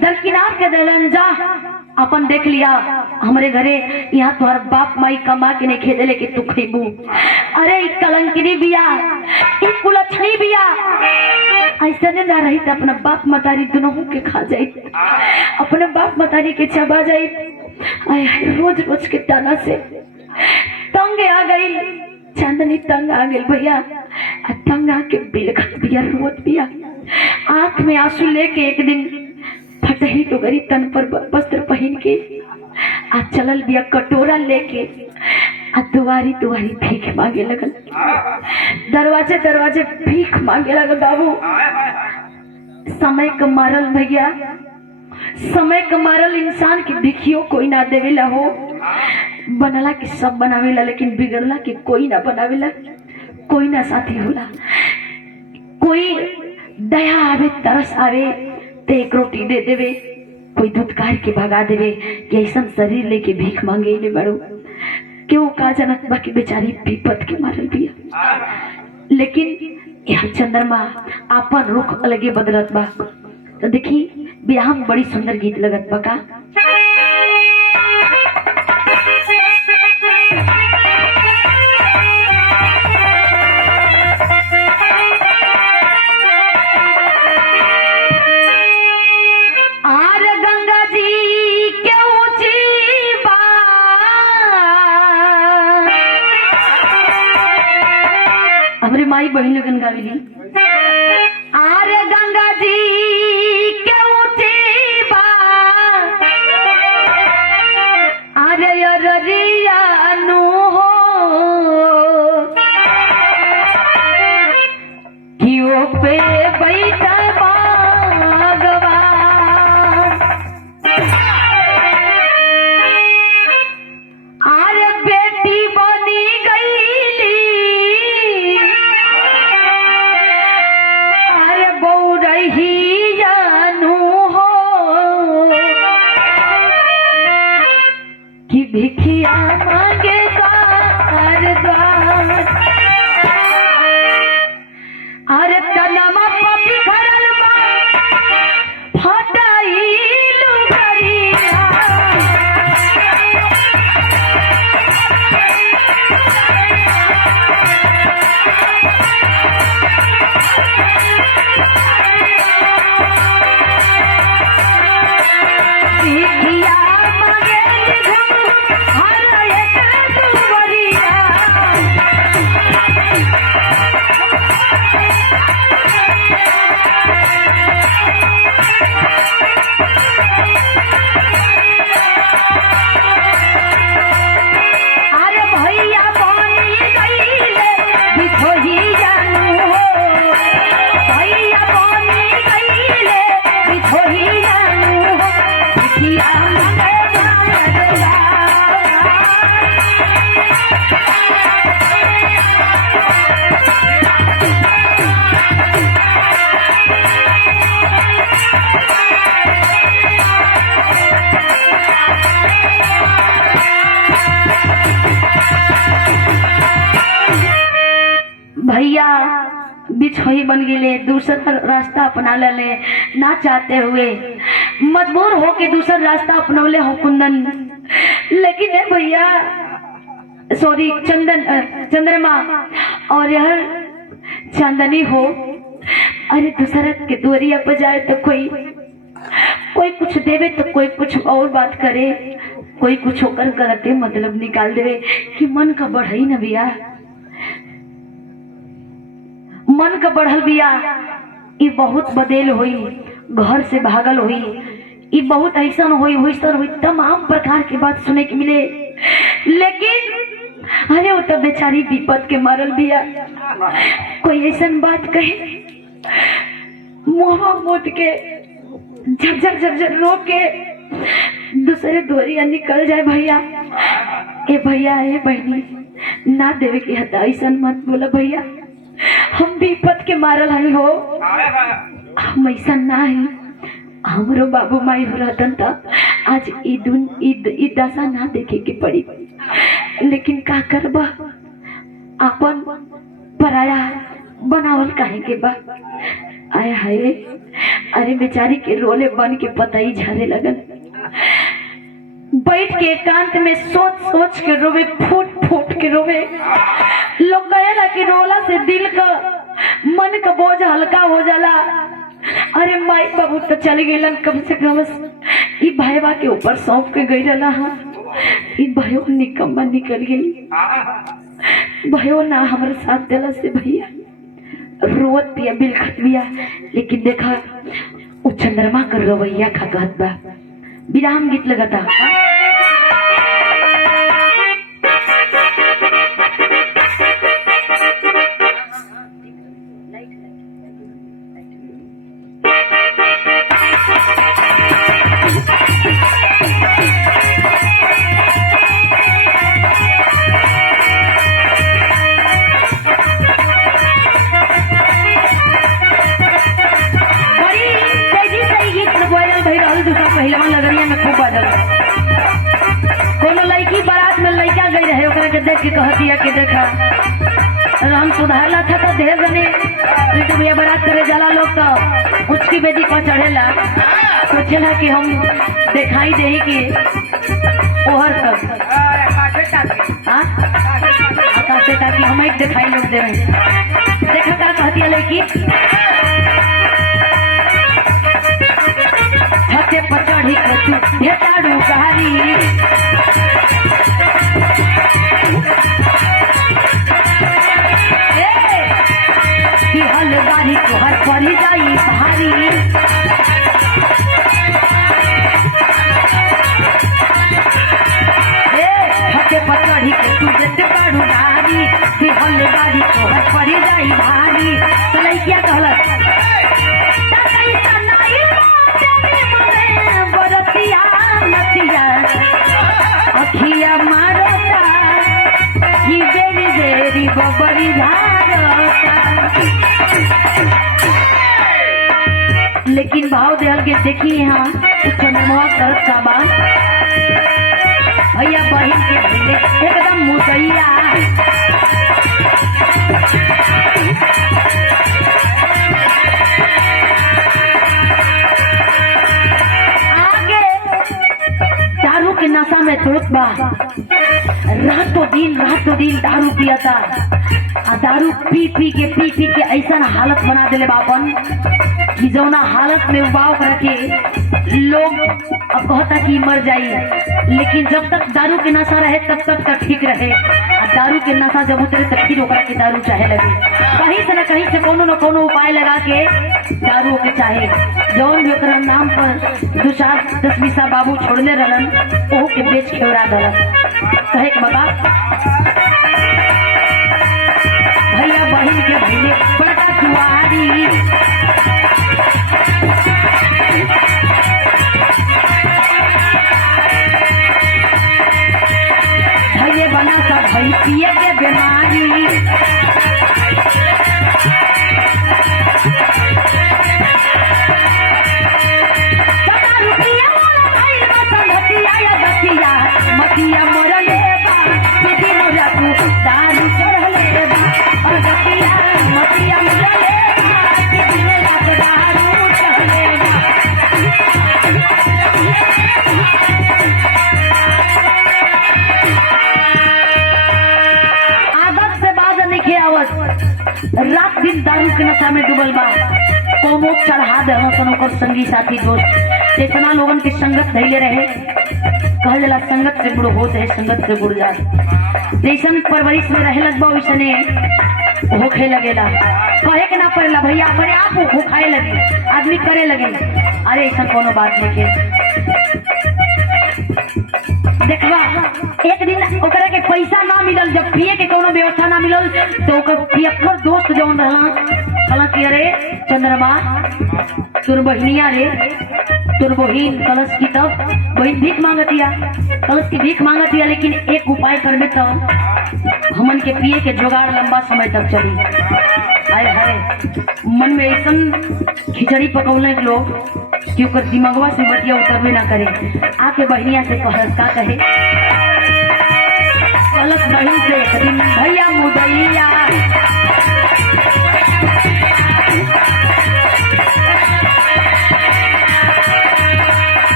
दरकिनार के देलन, जा अपन देख लिया हमारे घरे यहाँ तुम्हार बाप माई कमा के नहीं खेदे लेके तू खेबू। अरे कलंकिनी बिया, कुलछनी बिया, ऐसे ना रही तो अपना बाप मतारी दोनों के खा जाये, अपने बाप मतारी के चबा जाये। रोज रोज के ताना से तंग आ गई, चांदनी तंग आ गई भैया, तंग आके बिलखत बिया, रोत बिया, आंख में आंसू लेके एक दिन फटही तो गरी तन पर वस्त्र पहन के आ चलल बिया कटोरा लेके आ दुआरी भीख मांगे लगल, दरवाजे भीख मांगे लगल। बाबू समय का मारल भैया, समय का मारल इंसान के भिखियो कोई ना देवेला हो, बनला के सब बनावेला, लेकिन बिगड़ला के कोई ना बनावेला, कोई ना साथी होला। कोई दया आवे, तरस आवे ते एक रोटी दे देवे, कोई धुतकार के भगा देवे कि ऐसा शरीर लेके भीख मांगे ले बड़ो क्यों का जनक बा की बेचारी विपत के मारल बिया। लेकिन यह चंद्रमा आपन रुख अलगे बदलत बा। तो देखी बियाह में बड़ी सुंदर गीत लगत बा का। हमारे माई बहन लगन गावेली, आरे गंगा जी के ऊंची बा, आरे अररिया नु हो, भिखिया मांगे कारदार अरे तनमा पपी खरल बा फटाई लुगरिया भिखिया मांगे हर एक दुवरिया अरे भैया बनी गईले बिछोही जानू हो भैया बनी गईले बिछोही जानू हो भिखिया मांगे कारदार भैया बिछोही बन गेले दूसरा रास्ता अपना ले ना चाहते हुए मजबूर होके दूसरा रास्ता अपनौले हो कुंदन लेकिन है भैया सॉरी चंद्रमा और यह चांदनी हो अरे दूसरा के दुआरिया पर जाए तो कोई कुछ देवे तो कोई कुछ और बात करे कोई कुछ होकर करते मतलब निकाल देवे कि मन का बढ़ई न बिया मन का बढ़ल बिया ये बहुत बदेल हुई घर से भागल हुई ये बहुत ऐसा हुई तमाम प्रकार की बात सुने के मिले लेकिन अरे वो तो बेचारी विपद के मारल बिया कोई ऐसा बात कहे मुँह मोट के झरझर रो के दूसरे दोरिया निकल जाए भैया ए बहनी ना देवे की हद ऐसा मत बोला भैया हम विपद के मारल हई हो हम ऐसा ना है हमरो बाबू माई हो रहतन त आज ई दशा ना देखे के पड़ी लेकिन का करबा अपन पराया बनावल काहे के बा आय हाय अरे बेचारी के रोले बन के पता ही झरे लगन बैठ के एकांत में सोच के रोवे फूट के रोवे लोग कहेला कि रोला से दिल का मन का बोझ हल्का हो जाला अरे माई बाबू तो चल गए कम से कम ई भाईवा के ऊपर सौंप के गई रहा ई भयो निकम्मा निकल गई भयो ना हमारे साथ दिला से भैया रोवत पिया बिलखत बिया लेकिन देखा वो चंद्रमा का रवैया का कहत बा विराम गीत लगाता पहलवान लगरिया में खूब बाजल कोनो लड़की बारात में लड़का गई रहे ओकरा के देख के कहतिया कि देखा हम सुधारला था तो ढेर जने लेकिन भैया बारात करे जाला लोग तो उसकी बेटी पर चढ़ेला सोचेला कि हम दिखाई दे कि ओहर सब आकाशे ताकि हम एक दिखाई लोग दे देखा का कहतिया लड़की छते पर चढ़ी के तू भेटाड़ू कहारी हलदारी को हर पड़ी जाई भारी छते पर चढ़ी के तू भेटाड़ू कहारी हलदारी को हर पड़ी जाई भारी तो लड़किया कहलक अखिया मारता ही बेरी बेरी बबरी धारता लेकिन भाव देहल के देखी यहाँ चंद्रमा करत का बा भैया एकदम मुसैया। आगे दारू के नशा में धुत बा, रातों दिन दारू पिया था। दारू पी पी के ऐसा हालत बना दिले बापन कि जौना हालत में उबाव करके लोग अब कहता कि मर जाई, लेकिन जब तक दारू के नशा रहे तब तक का ठीक रहे। दारू के नशा जब उतरे तब फिर ओकरा के दारू चाहे लगे, कहीं से न कहीं से कोनो न कोनो उपाय लगा के दारू के चाहे। जौन भी ओकरा नाम पर 2-4-10 बीसा बाबू छोड़ले रहलन ओहो के बेच के उड़ा दलन। कहे के बाबा भैया बहन के भैले बड़का जुआरी, भैया बना सा भई पिए के बीमारी। मतिया मोरले बा किसी मोरा तू दारू चढ़ले बा और गतिया मतिया मोरले बा किसी मोरा तू दारू चढ़ले बा। आदत से बाज नहीं आवत, रात दिन दारू के नशा में डूबल बा। कोनो चढ़ा दे ओकर संगी साथी दोस्त जितना लोगन की संगत धैले रहे। कहल जाला संगत से बुढ़ होत है, संगत से बुढ़ जात। जैसन परवरिश में रहे लगबा वैसने होखे लगेला। कहे के ना पड़ेला भैया अपने आप हो खाए लगे, आदमी करे लगे। अरे ऐसा कोनो बात नहीं के देखबा एक दिन ओकरा के पैसा ना मिलल, जब पिए के कोनो व्यवस्था ना मिलल तो ओकर पियक्कर दोस्त जौन रहला कहला कि अरे चंद्रमा तुर बहनिया रे, तुर बहिन कलश की तब बहन भीख मांगतिया, कलश की भीख मांगतिया, लेकिन एक उपाय करबे तो हमन के पिए के जुगाड़ लंबा समय तक चली। आय हाय मन में ऐसा खिचड़ी पकौले लोग कि ओकर दिमागवा से बतिया उतरबे ना करे। आके बहनिया से कहस का कहे कलश बहन से एक दिन भैया मुदैया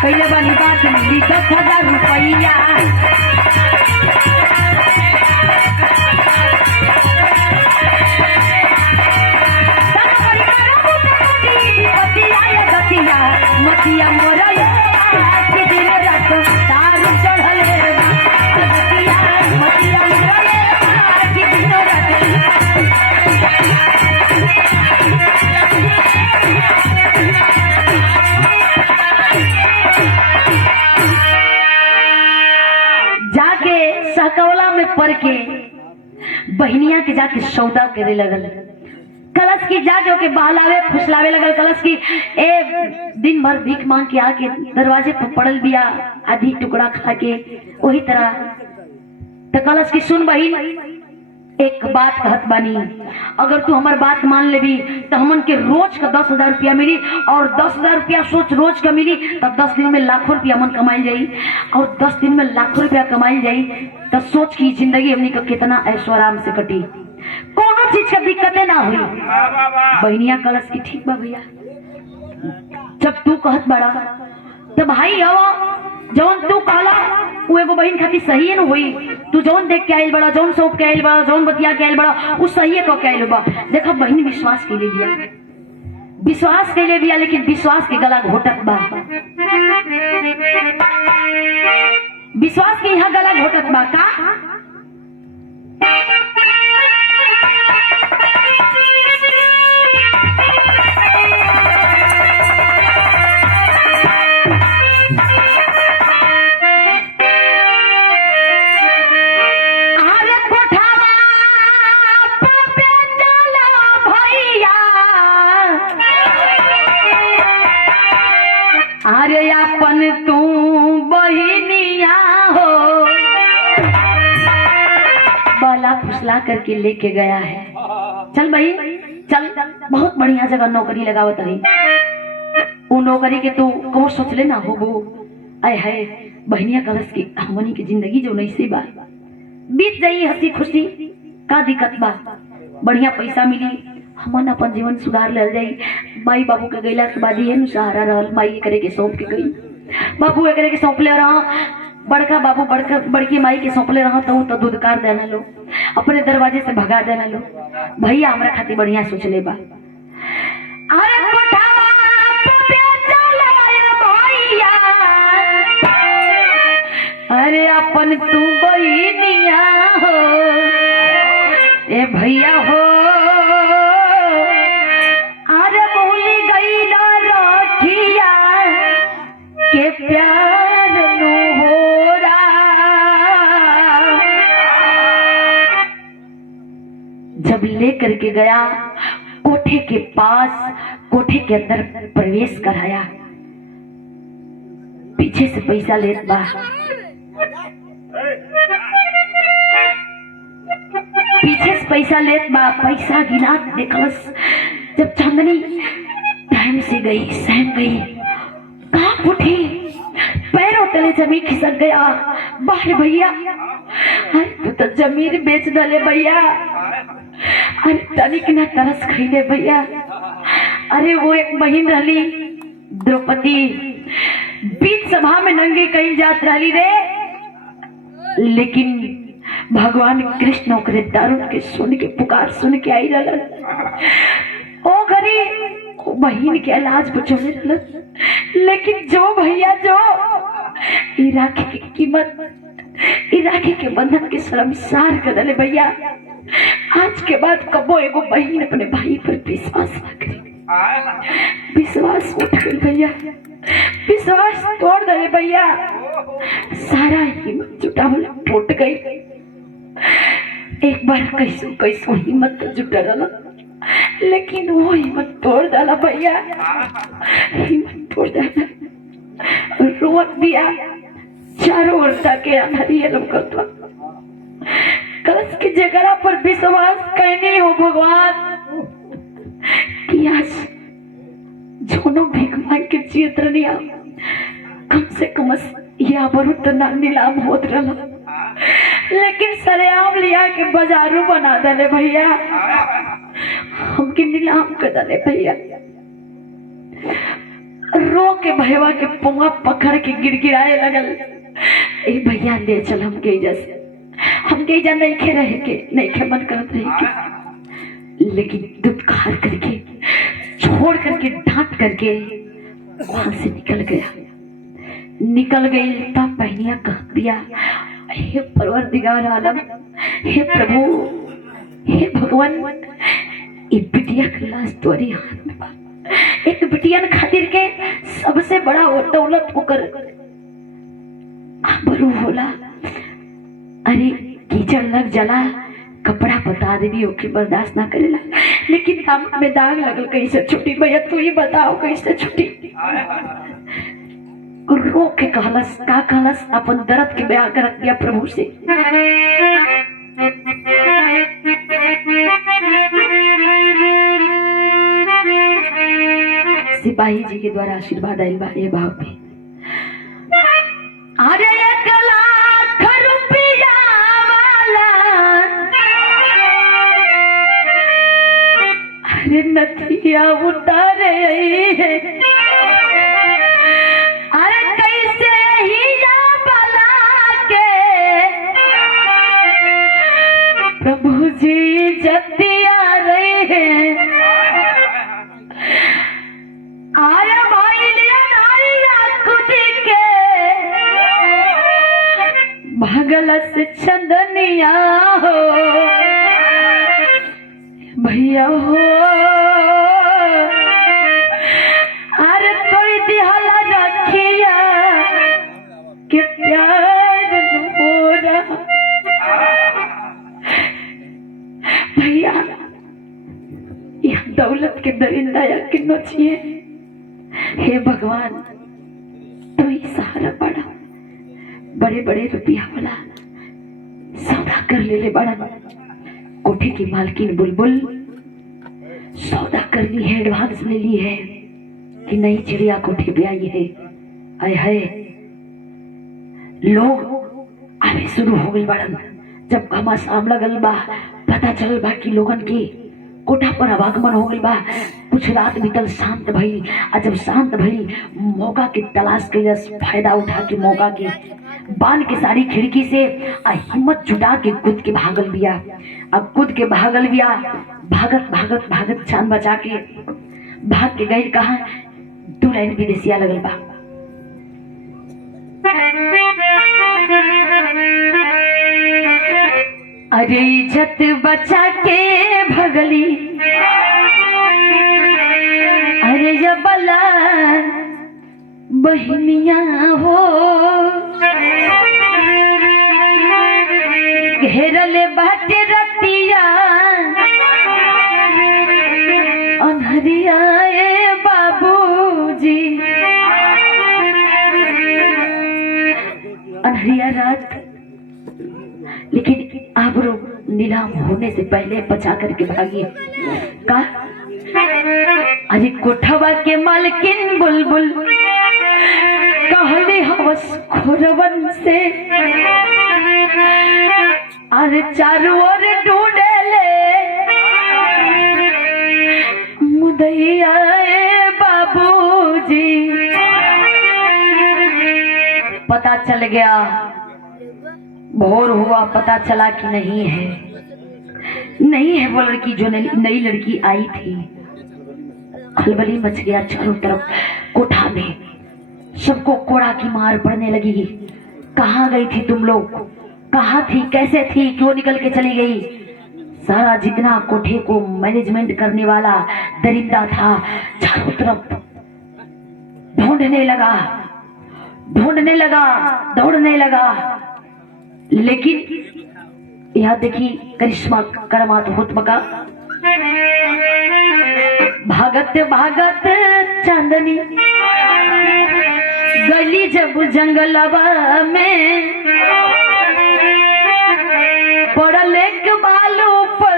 पहले बनी बात मिली 10,000 रुपया। मतिया मोरा किसी मोरा तो दारू चढ़ले मतिया मोरा किसी मोरा जाके सहकवला में पड़ के बहनिया के जाके सौदा करे लगल। कलश की जाके ओके बहलावे फुसलावे लगल। कलश की ए दिन भर भीख मांग के आके दरवाजे पर पड़ल बिया आधी टुकड़ा खा के वही तरह। तो कलश की सुन बहिन एक बात कहत बानी, अगर तू हमार बात मान लेबी तो हमन के रोज का 10,000 रुपया मिली, और 10,000 रुपया सोच रोज का मिली तो 10 दिन में लाखों रुपया हमन कमाई जाई, और 10 दिन में लाखों रुपया कमाई जाई तो सोच की जिंदगी हमनी का कितना ऐशो आराम से कटी, कोनो चीज का दिक्कतें ना हुई। बहनिया कलश की ठीक बा भैया, जब तू कहत बड़ा तो भाई हवा जौन तू कहला वो एगो बहन खातिर सही है न हुई। तू जौन देख के आइल बड़ा, जौन सौंप के आइल बड़ा, जौन बतिया के आइल बड़ा, वो सही है के आइल बा। देखो बहन विश्वास के लिए बिया, विश्वास के लिए बिया, लेकिन विश्वास के गला घोटत बा, विश्वास के यहाँ गला घोटत बा का। अरे अपन तू बहनिया हो, बाला फुसला करके लेके गया है। चल भाई चल, बहुत बढ़िया जगह नौकरी लगावत रही, वो नौकरी के तू कहो सोच ले ना हो वो। आय है बहनिया कलश की हमनी की जिंदगी जो नहीं सी बा बीत जाई हंसी खुशी का दिक्कत बा बढ़िया पैसा मिली हमन अपन जीवन सुधार ले जाई। माई बाबू के गईला के बाद ये सहारा रहल माई करे के सौंप के गई बाबू एकरे के सौंपले रहा बड़का बाबू बड़की माई के सौंपले रहा तो दूध कार देना लो अपने दरवाजे से भगा देना लो। भैया हमरा खातिर बढ़िया सोचले बा अरे भैया अरे अपन तू बहिनिया हो ए भैया हो अरे भूली गईला रखिया के प्यार नु हो रहा। जब लेकर के गया कोठे के पास कोठे के अंदर प्रवेश कराया पीछे से पैसा लेत बा पीछे से पैसा लेत बा पैसा गिना देखलस जब चांदनी टाइम से गई सहम गई कांप उठी पैरों तले जमीन खिसक गया। बाहर भैया अरे तू तो जमीन बेच डाले भैया अरे तनिक ना तरस खरीदे भैया। अरे वो एक बहन रही द्रौपदी बीच सभा में नंगी कहीं जात रही रे लेकिन भगवान कृष्ण ओकरे दारुण के सुन के पुकार सुन के आई रहल ओ घरी बहन के इलाज बचोले रहल लेकिन जो भैया जो ई राखी की कीमत ई राखी के बंधन के शर्मसार कर दले भैया। आज के बाद कबो एगो बहन अपने भाई पर विश्वास न करे विश्वास उठ गई भैया विश्वास तोड़ दे भैया सारा हिम्मत जुटावल टूट गई। एक बार कैसो कैसो हिम्मत जुटा डाला लेकिन वो हिम्मत तोड़ डाला भैया हिम्मत तोड़ डाला रोक दिया चारों ओर ताके अंधेरी लौकता कलश की जगह पर विश्वास करनी हो भगवान कि आज जोनो भीख मांग के जियत रनिया कम से कम या बरूद ना नीलाम होत रहा लेकिन सरेआम लिया के बाजारू बना दले भैया हमके नीलाम कर दले भैया। रो के भैया के पुआ पकड़ के गिड़गिड़ाए लगल ए भैया ले चल हमके इजा नहीं खे रहे के नहीं खे मन करत रहे के लेकिन दूध खार करके छोड़ करके डांट करके वहां से निकल गई। तब बहनिया कह दिया हे परवरदिगार आलम हे प्रभु हे भगवान ये बिटिया के लाश तोरी हाथ में बा एक बिटिया खातिर के सबसे बड़ा दौलत होकर आबरू होला। अरे कीचड़ लग जला कपड़ा बता देवी ओके बर्दाश्त ना करेला लेकिन दाम में दाग लगल कैसे छुट्टी भैया तू ही बताओ कैसे छुट्टी। रो के कहलस का कहलस अपन दर्द के बयान कर दिया प्रभु से सिपाही जी के द्वारा आशीर्वाद आइल बा ये भाव पे अरे 1 लाख रुपया वाला अरे नथिया उतारे है अरे कैसे ही बला के प्रभु जी जतिया रहे हैं अरे भाई लिया नारिया खुदी के भगल से चंदनिया हो भैया हो अरे तोरी दिहाला रखिया के प्यार हो रहा भैया यह दौलत के दरिंदा या कि नोचिए हे भगवान तो ही सहारा पड़ा बड़े बड़े रुपया वाला सौदा कर ले बड़ा कोठे की मालकिन बुलबुल सौदा कर ली है एडवांस ले ली है कि नई चिड़िया कोठे पे आई है आए है लोग आवे शुरू हो गई बड़न। जब घमासान लगल बा, पता चलल बा कि लोगन के कोठा पर आवागमन हो गई बा। कुछ रात बीतल, शांत भइल। आ जब शांत भइल, मौका के तलाश कैलस, फायदा उठा के मौका के बांध के सारी खिड़की से आ हिम्मत जुटा के कूद के भागल बिया। अब कूद के भागल बिया, भागत भागत भागत जान बचा के भाग के गई। कहा 2 लाइन विदेशिया लगल बा। अरे इज्जत बचा के भगली, अरे ये बला बहनिया हो, घेरले बाटे रतिया अनहरिया ए बाबूजी। अनहरिया रात, लेकिन आबरू नीलाम होने से पहले बचा करके भागी। का अरे कोठवा के मालकिन बुलबुल कहले हवस खोरवन से, अरे चारों ओर ढूंढे ले मुदैया ए बाबूजी। पता चल गया, भोर हुआ, पता चला कि नहीं है, नहीं है वो लड़की जो नई लड़की आई थी। खलबली मच गया चारों तरफ। कोठा में सबको कोड़ा की मार पड़ने लगी। कहाँ गई थी तुम लोग, कहाँ थी, कैसे थी, क्यों निकल के चली गई? सारा जितना कोठे को मैनेजमेंट करने वाला दरिंदा था चारों तरफ ढूंढने लगा, दौड़ने लगा। लेकिन यहाँ देखी करिश्मा करामात होत मका। भागत भागत चांदनी गली जब जंगलवा में, पड़ल एक बालू पर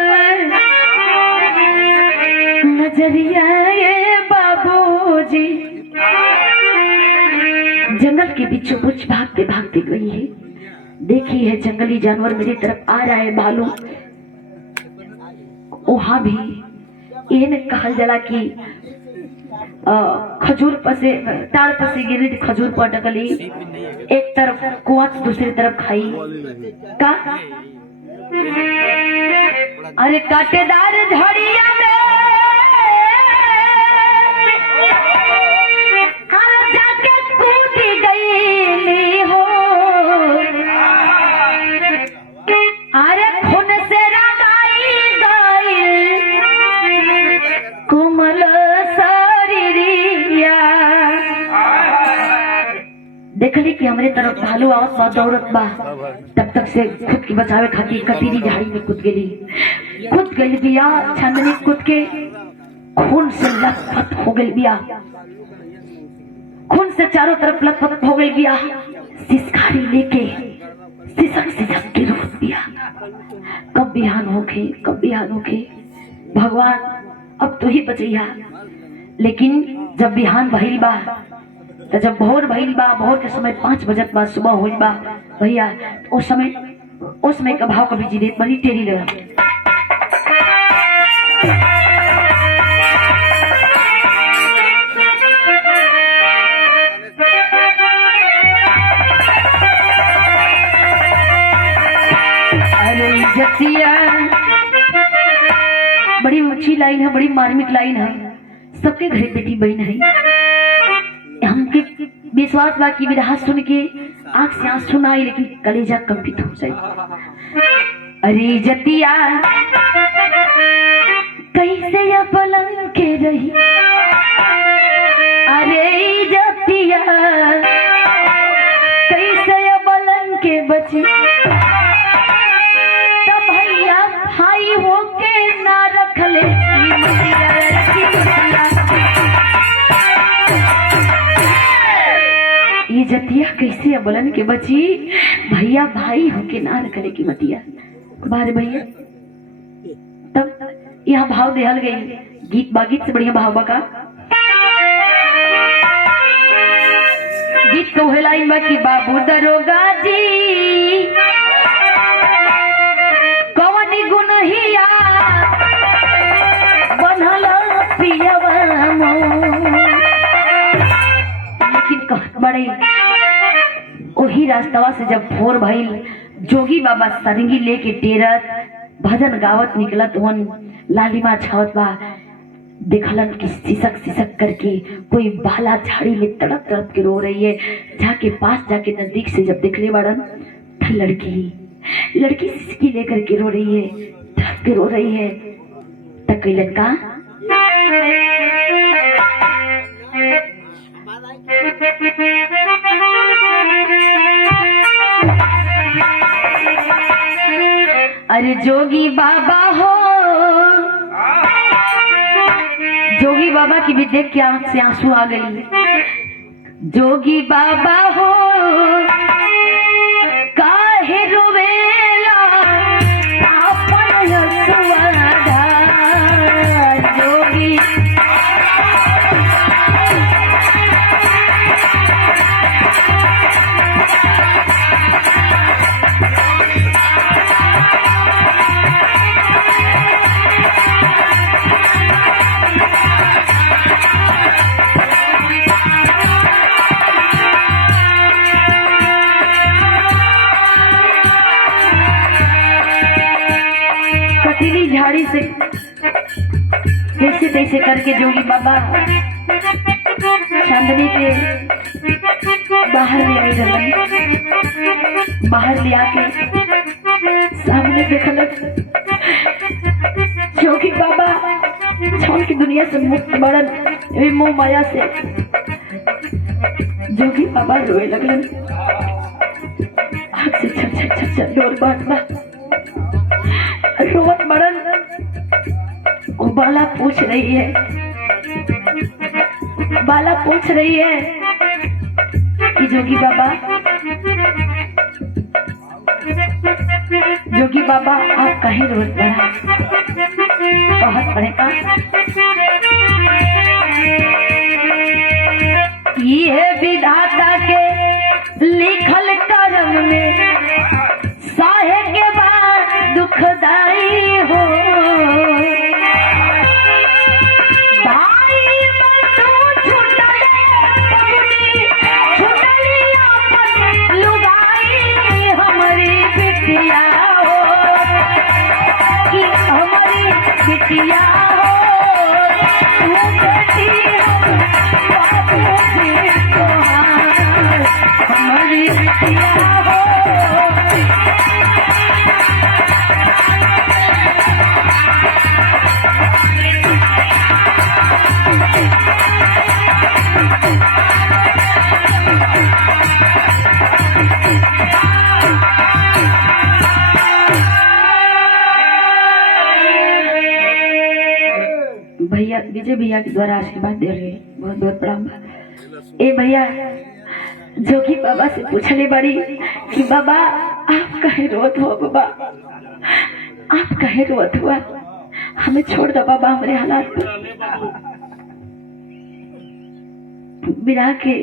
नजरिया ये बाबूजी। जंगल के बीचों बीच भागते भागते गई है। देखी है जंगली जानवर मेरी तरफ आ रहा है, भालू। वहां भी ये कहल जला कि खजूर पसे तार पसे गिरी, खजूर पर डकली, एक तरफ कुआं दूसरी तरफ खाई। का अरे काटेदार झड़िया में जाके कूद गई हो, अरे खून से रंगाई गई कोमल शरीरिया। देखली कि हमरे तरफ भालू आवत बा, दौड़त बा। तब तक से खुद की बचावे खातिर कटीरी झाड़ी में कूद गई बिया। चांदनी कूद के खून से लथपथ हो गई बिया, खून से चारों तरफ लथपथ हो गई बिया। सिसकारी लेके सिसक के रोक दिया। कब बिहान होके भगवान अब तो ही बचैया। लेकिन जब बिहान भइल बा, तो जब भोर भइल बा, भोर के समय 5 बजत बा, सुबह होइल बा भैया, उस समय का भाव कभी जीवित बनी टेरी लगा। जतिया बड़ी ऊंची लाइन है, बड़ी मार्मिक लाइन है। सबके घरे बेटी बहन है। हमके विश्वास बा कि विधा सुन के आंख से आंसू ना आई, लेकिन कलेजा कंपित हो जाए। अरे जतिया कैसे या पलंग के रही, अरे जतिया कैसे या पलंग के बची, भाई हो के ना रख ले ये जतिया कैसे बोलन के बची, भैया भाई हो के ना रख ले की मतिया बारे भैया। तब यहाँ भाव देहल गई, गीत बागीत से बढ़िया भाव बका। गीत तो हेलाई में कि बाबू दरोगा जी कवनी गुनहिया बनल पियवा लेकिन कहत बड़े वही रास्तवा से जब भोर भइल जोगी बाबा सरंगी लेके टेरत भजन गावत निकलत वन लालिमा छावत बा देखलन कि सिसक सिसक करके कोई बाला झाड़ी में तड़प तड़प के रो रही है। जाके पास जाके नजदीक से जब देखले बड़न तो लड़की सिसकी लेकर के रो रही है, तड़प के रो रही है। तक कैलन का अरे जोगी बाबा हो, जोगी बाबा की भी देख के आंख से आंसू आ गई। जोगी बाबा हो काहे रोवेला आपन हसुआ जोगी झाड़ी से जैसे तैसे करके जोगी बाबा चांदनी के बाहर ले आई रही। बाहर ले आके सामने देखल जोगी बाबा छोड़ की दुनिया से मुक्त बड़न मोह माया से जोगी बाबा रोए लगलन। आँख से छट छट छट छट डोल बा रोवत बड़न। बाला पूछ रही है, बाला पूछ रही है कि जोगी बाबा आप कहीं रोज पड़ा बहुत पड़े का ये विधाता के लिखल कर्म में साहे के बाद दुखदाई हो। भैया विजय भैया के द्वारा आशीर्वाद दे रहे बहुत बहुत प्रणाम। ए भैया जोगी बाबा से पूछले बड़ी कि बाबा आप कहे रोत हो, बाबा आप कहे रोत हुआ, हमें छोड़ दो बाबा हमारे हालात बिना के।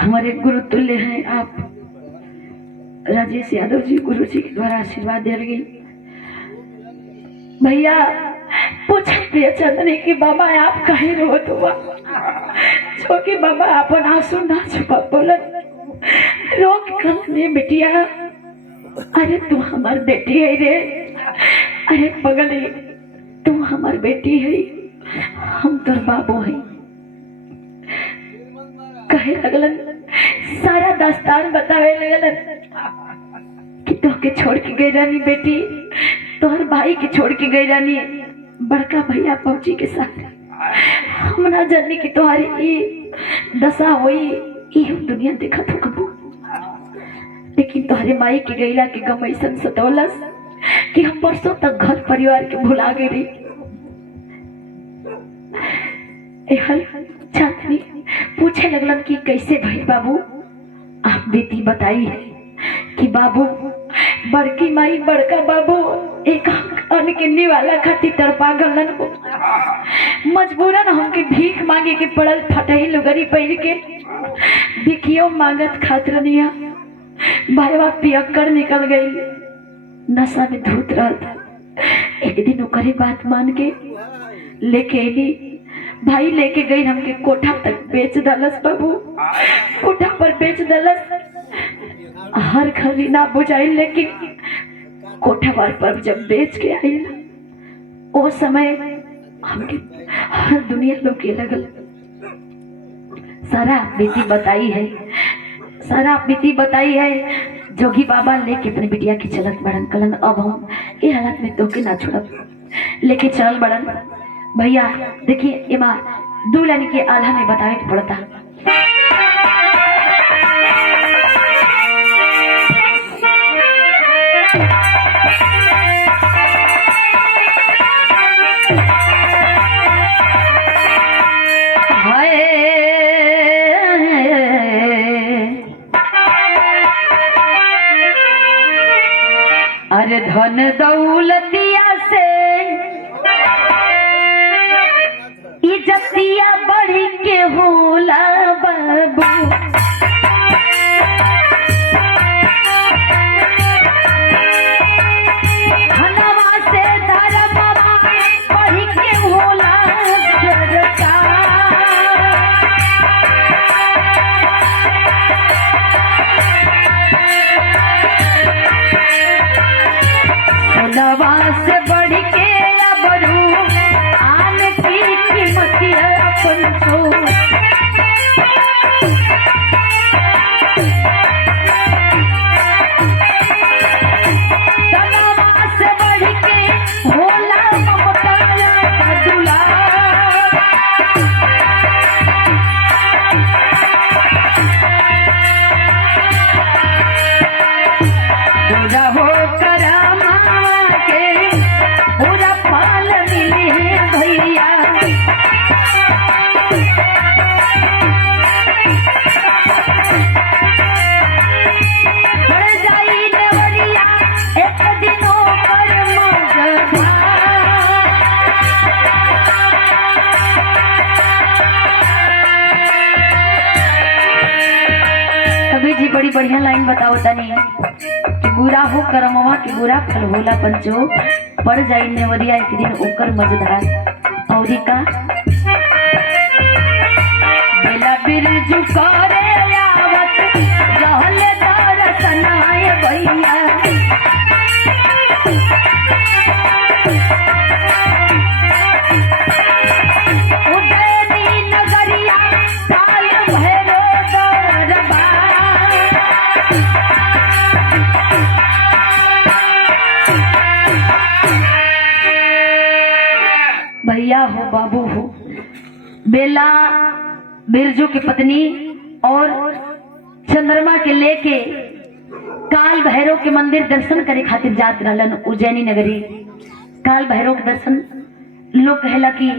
हमारे गुरु तुल्य हैं आप राजेश यादव जी, गुरु जी के द्वारा आशीर्वाद दे रही। भैया पूछे चंदनी की बाबा आप कहीं रोत हुआ, जो कि बाबा अपन आंसू ना छुपा बोलन रोक कर बेटिया। अरे तू हमार बेटी है रे, अरे पगली तू हमार बेटी है, हम तोर बाबू है। कहे लगलन सारा दास्तान बतावे लगलन कि तोहके छोड़ के गई रानी बेटी, तोहर भाई के छोड़ के गई रानी बड़का भैया पहुंची के साथ। हम ना जानी कि तुम्हारी दशा हुई, ये दुनिया देखा तो कबू, लेकिन तुम्हारे माई के गैला के गम ऐसा सतौलस कि हम परसों तक घर परिवार के भुला गए। चांदनी पूछे लगलन कि कैसे भाई बाबू आप बेटी बताई कि बाबू बड़की माई बड़का बाबू एक अन्न किन्नी वाला खातिर तड़पा गलन को मजबूरन हमके भीख मांगे के पड़ल, फटही लुगरी पहन के भिखियो मांगत खातिर निया भाईवा पियक्कड़ निकल गई, नशा में धूत रहा था। एक दिन ओकरे बात मान के लेके अली, भाई लेके गई हमके कोठा तक बेच दलस बाबू, कोठा पर बेच दलस। हर घड़ी ना बुझाई, लेकिन कोठा पर जब बेच के आई ना, वो समय हमके हर दुनिया लोग के लगल। सारा बीती बताई है, सारा बीती बताई है। जोगी बाबा लेके अपने बिटिया की चलत बड़न कलन, अब हम ये हालत में तो के ना छोड़ब, लेके चल बड़न। भैया देखिए एमा दुल्हन के आधा में बतावे के पड़ता। अरे धन दौलतिया से इज्जतिया बढ़ के होला बाबू, धनवा से धर्मवा बढ़ के होला सरकार। दवा से बढ़ के बढ़ू आन की कीमत अपन छो। दवा से बढ़ के होला ममता दुलार। पूरा हो करमा पूरा पाल मिले भैया, बढ़ जाई देवरिया एक दिनों पर मजधा। कभी जी बड़ी बढ़िया लाइन बताओ तनी कि बुरा हो करमवा के बुरा फल होला पंचो, पड़ जाई नेवरिया एक दिन ओकर मजधार। औरी का बेला बिरजू करे आवत रहले दरसनाए भैया, उदयनी नगरिया काल भैरो दरबार। भैया हो बाबू हो, बेला बिरजू की पत्नी और चंद्रमा के लेके काल भैरव के मंदिर दर्शन करे खातिर जात रहलन उज्जैनी नगरी। काल भैरव के दर्शन लोग कहला कि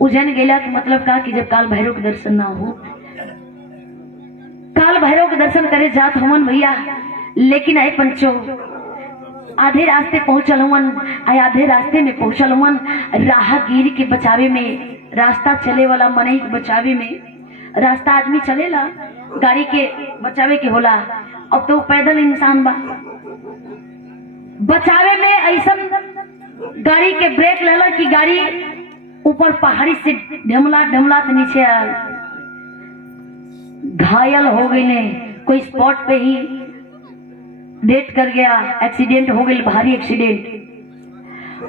उज्जैन गेला के मतलब का कि जब काल भैरव के दर्शन ना हो, काल भैरव के दर्शन करे जात हमन भैया। लेकिन आए पंचो आधे रास्ते पहुंचल हुन, आधे रास्ते में पहुंचल हुन राहगीर के बचावे में, रास्ता चले वाला मनई के बचावे में। रास्ता आदमी चलेला, गाड़ी के बचावे के होला, अब तो पैदल इंसान बा। बचावे में ऐसा गाड़ी के ब्रेक लेला कि गाड़ी ऊपर पहाड़ी से ढमला नीचे आयल, घायल हो गई ने। कोई स्पॉट पे ही डेथ कर गया, एक्सीडेंट हो गई, भारी एक्सीडेंट।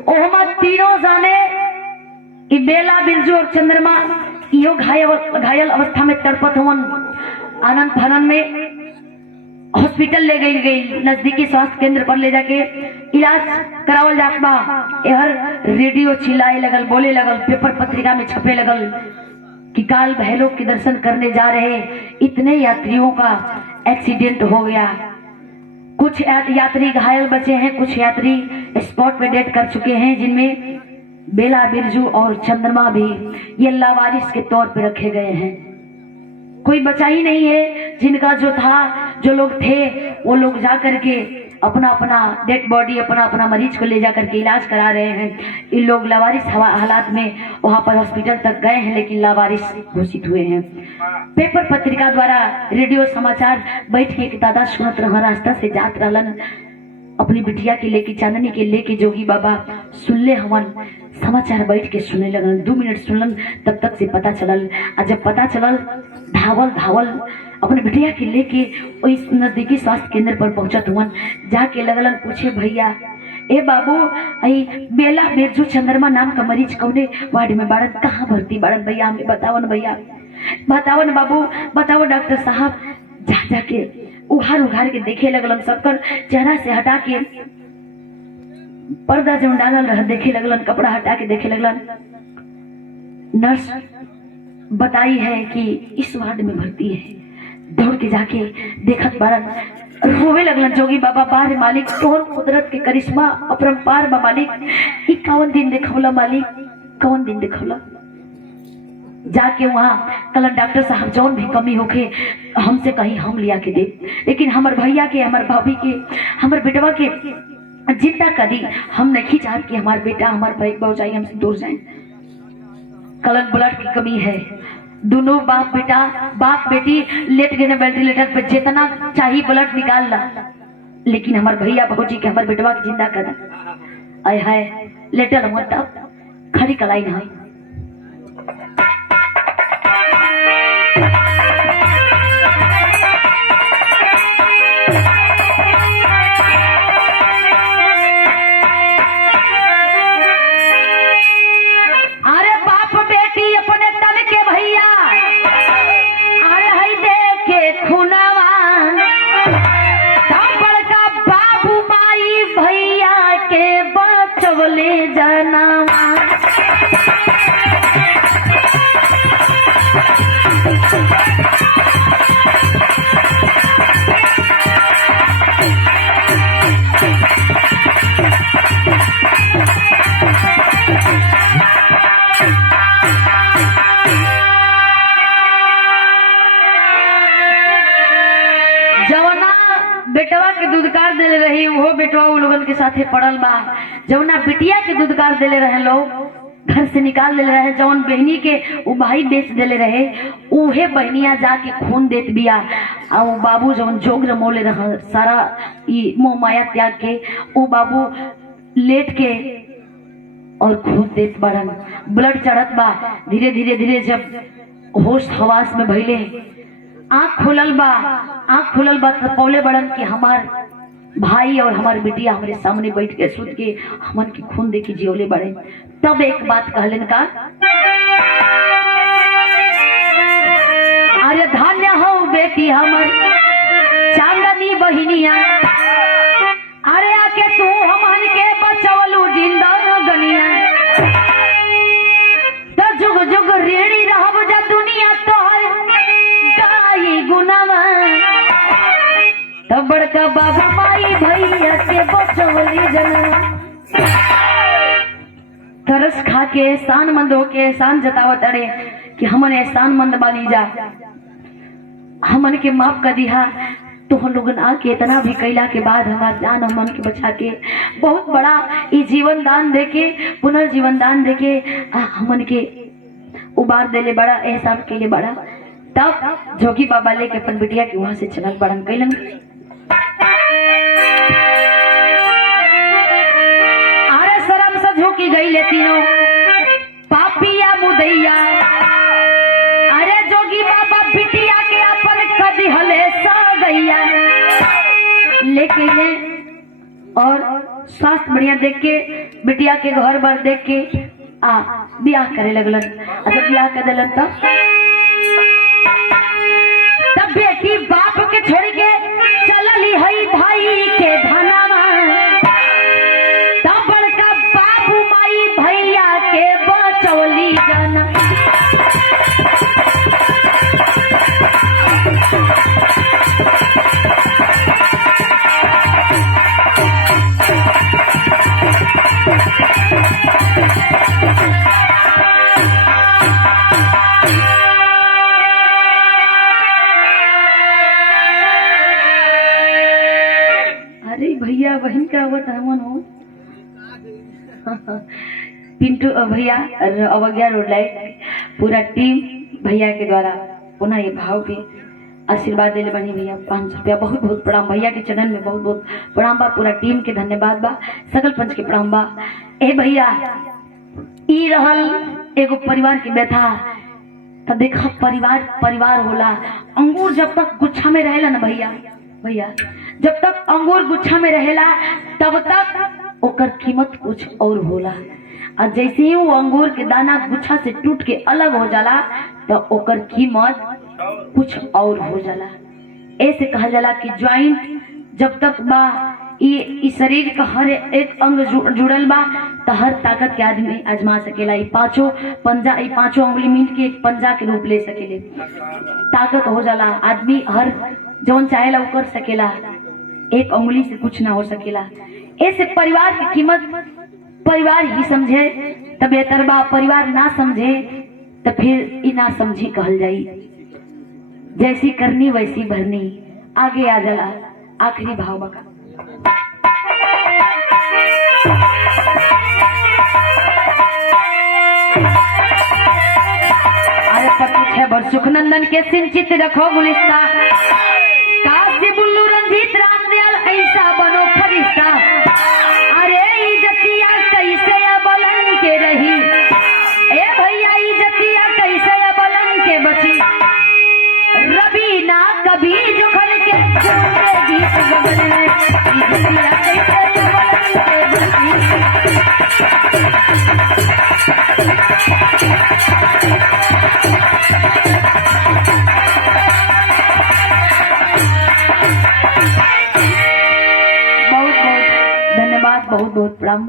ओहमा तीनों जाने बेला बिरजू और चंद्रमा यो घायल अवस्था में तड़पत हुन। आनंद फानन में हॉस्पिटल ले गई, नजदीकी स्वास्थ्य केंद्र पर ले जाके इलाज करावल जात बा। एहर रेडियो चिल्लाए लगल, बोले लगल, पेपर पत्रिका में छपे लगल कि काल भैरव के दर्शन करने जा रहे इतने यात्रियों का एक्सीडेंट हो गया। कुछ यात्री घायल बचे हैं, कुछ यात्री स्पॉट पे डेथ कर चुके हैं, जिनमें बेला बिरजू और चंद्रमा भी ये लावारिस के तौर पे रखे गए हैं। कोई बचा ही नहीं है। जिनका जो था, जो लोग थे वो लोग जा करके अपना अपना डेड बॉडी अपना अपना मरीज को ले जा करके इलाज करा रहे हैं। इन लोग लावारिस हालात में वहां पर हॉस्पिटल तक गए हैं, लेकिन लावारिस घोषित हुए हैं। पेपर पत्रिका द्वारा रेडियो समाचार बैठ के एक दादा सुनत रहा, रास्ता से जात रहलन, अपनी बिटिया के लेके चांदनी के लेके जोगी बाबा सुनले हवन, समाचार बैठ के सुने लगन। 2 मिनट सुनलन, तब तक से पता चलल। और जब पता चलल धावल अपने बिटिया के लेके इस नजदीकी स्वास्थ्य केंद्र पर पहुंचत हुआ। जाके लगलन पूछे, भैया ए बाबू, आई बेला बिरजू चंद्रमा नाम का मरीज कौने वार्ड में बाड़न, कहाँ भर्ती बाड़न भैया, हमें बताओ न भैया, बताओ न बाबू, बताओ डॉक्टर साहब। जा के उघार के देखे लगलन, सबकर चेहरा से हटा के पर्दा जो डालल रह देखे लगलन, कपड़ा हटा के देखे लगलन। नर्स बताई है कि इस वार्ड में भर्ती है। दौड़ के जाके देखत बारन, रोवे लगलन। जोगी बाबा, बार मालिक, तोर कुदरत के करिश्मा अपरंपार बा मालिक, ई कौन दिन दिखौला मालिक, कौन दिन दिखौला। जाके वहाँ कलन डॉक्टर साहब जौन भी कमी होके हमसे कहीं हम लिया के दे, लेकिन हमार भैया के, हमार भाभी के, हमार बेटवा के जिंदा कदी हम नहीं चाहते कि हमार बेटा, हमार भाई बहुजाई हमसे दूर जाए। कलन ब्लड की कमी है, दोनों बाप बेटी लेट गए वेंटिलेटर पे, जितना चाहिए ब्लड निकाल ला, लेकिन हमार भैया भौजी के, हमार बेटवा के जिंदा कर। आय हाय लेटल हुआ, तब खड़ी कलाई ना। ले जाना बेटवा के दूधकार देले रही, वो बेटवा वो लोगन के साथे पड़ल बा। जौना बिटिया के दूधकार देले रहे, लोग घर से निकाल देले रहे। जौन बहनी के वो भाई बेच देले रहे, उहे बहनिया जाके खून देत बिया। आ वो बाबू जौन जोग रमोले रहे, सारा ई मोह माया त्याग के, वो बाबू लेट के और खून देत बड़न। ब्लड चढ़त बा। धीरे धीरे जब होश हवास में भइले, आँख खुलल बा तो पौले बड़न कि हमार भाई और हमार बिटिया हमारे सामने बैठ के सुत के हमन की खून दे के जियोले बड़े। तब एक बात कहलन का, अरे धन्य हो बेटी हमर चांदनी बहिनिया, अरे आके तू हमन के बचवलू जिंदा गनिया। तो जुग जुग रेड़ी रहब जा दुनिया तोहर गाई गुनावा। तब बड़का बाबू माई भैया के बचवली जना। तरस खा के एहसान मंद होके एहसान जतावत अड़े कि हमन एहसान मंद बानी जा, हमन के माफ कर दिया। तो हम लोगन आके इतना भी कैला के बाद हमार जान हमन के बचा के बहुत बड़ा ये जीवन दान देके, पुनर्जीवन दान देके हमन के उबार देले बड़ा, एहसान के लिए बड़ा। तब जोगी बाबा लेके अपन बिटिया के वहां से चलल बड़न कैलन। अरे शर्म से झुकी गई ले तीनों पापिया मुदैया। अरे जोगी बाबा बिटिया के अपन कदी हले सा गैया लेके ये और स्वास्थ्य बढ़िया देख के बिटिया के घर बार देख के ब्याह करे लगलन। अच्छा ब्याह कर दिलन तब बेटी बाप के छोड़ के चलली हई भाई के धनावा। तब बड़का बाबू माई भैया के बचौली जाना। भैया बहन का आवत हमन हो पिंटू भैया अवज्ञा रोड लाइट पूरा टीम भैया के द्वारा पुनः ये भाव के आशीर्वाद दिले बनी भैया 500 रुपया बहुत बहुत प्रणाम भैया के चरण में बहुत बहुत प्रणाम बा पूरा टीम के धन्यवाद बा सकल पंच के प्रणाम बा। ए भैया ई रहल एगो परिवार की व्यथा तो देखा परिवार परिवार होला। अंगूर जब तक गुच्छा में रहेला ना भैया भैया जब तक अंगूर गुच्छा में रहेला तब तक ओकर कीमत कुछ और होला और जैसे ही वो अंगूर के दाना गुच्छा से टूट के अलग हो जाला तो ओकर कीमत कुछ और हो जाला। ऐसे कहा जाला कि ज्वाइंट जब तक बा ये शरीर का हर एक अंग जुड़ल बा तो हर ताकत के आदमी आजमा सकेला। ये पांचों अंगुली मिल के एक पंजा के रूप ले सकेले ताकत हो जाला। आदमी हर जौन चाहेला वो कर सकेला एक अंगुली से कुछ ना हो सकेला। ऐसे परिवार की कीमत परिवार ही समझे तब बेहतर बा परिवार ना समझे तो फिर ई ना समझी कहल जाई। जैसी करनी वैसी भरनी आगे आ जाला आखिरी भाव बका। अरे सब है बड़ सुखनंदन के सिंचित रखो गुलिस्ता काशी बुल्लू रंजीत रामदयाल ऐसा बनो फरिश्ता। अरे इज्जतिया कैसे बलन के रही ए भैया इज्जतिया कैसे बलन के बची रवि ना कभी जोखन के गीत गगन में इज्जतिया कैसे बलन के बची। बहुत बहुत धन्यवाद बहुत बहुत प्रणाम।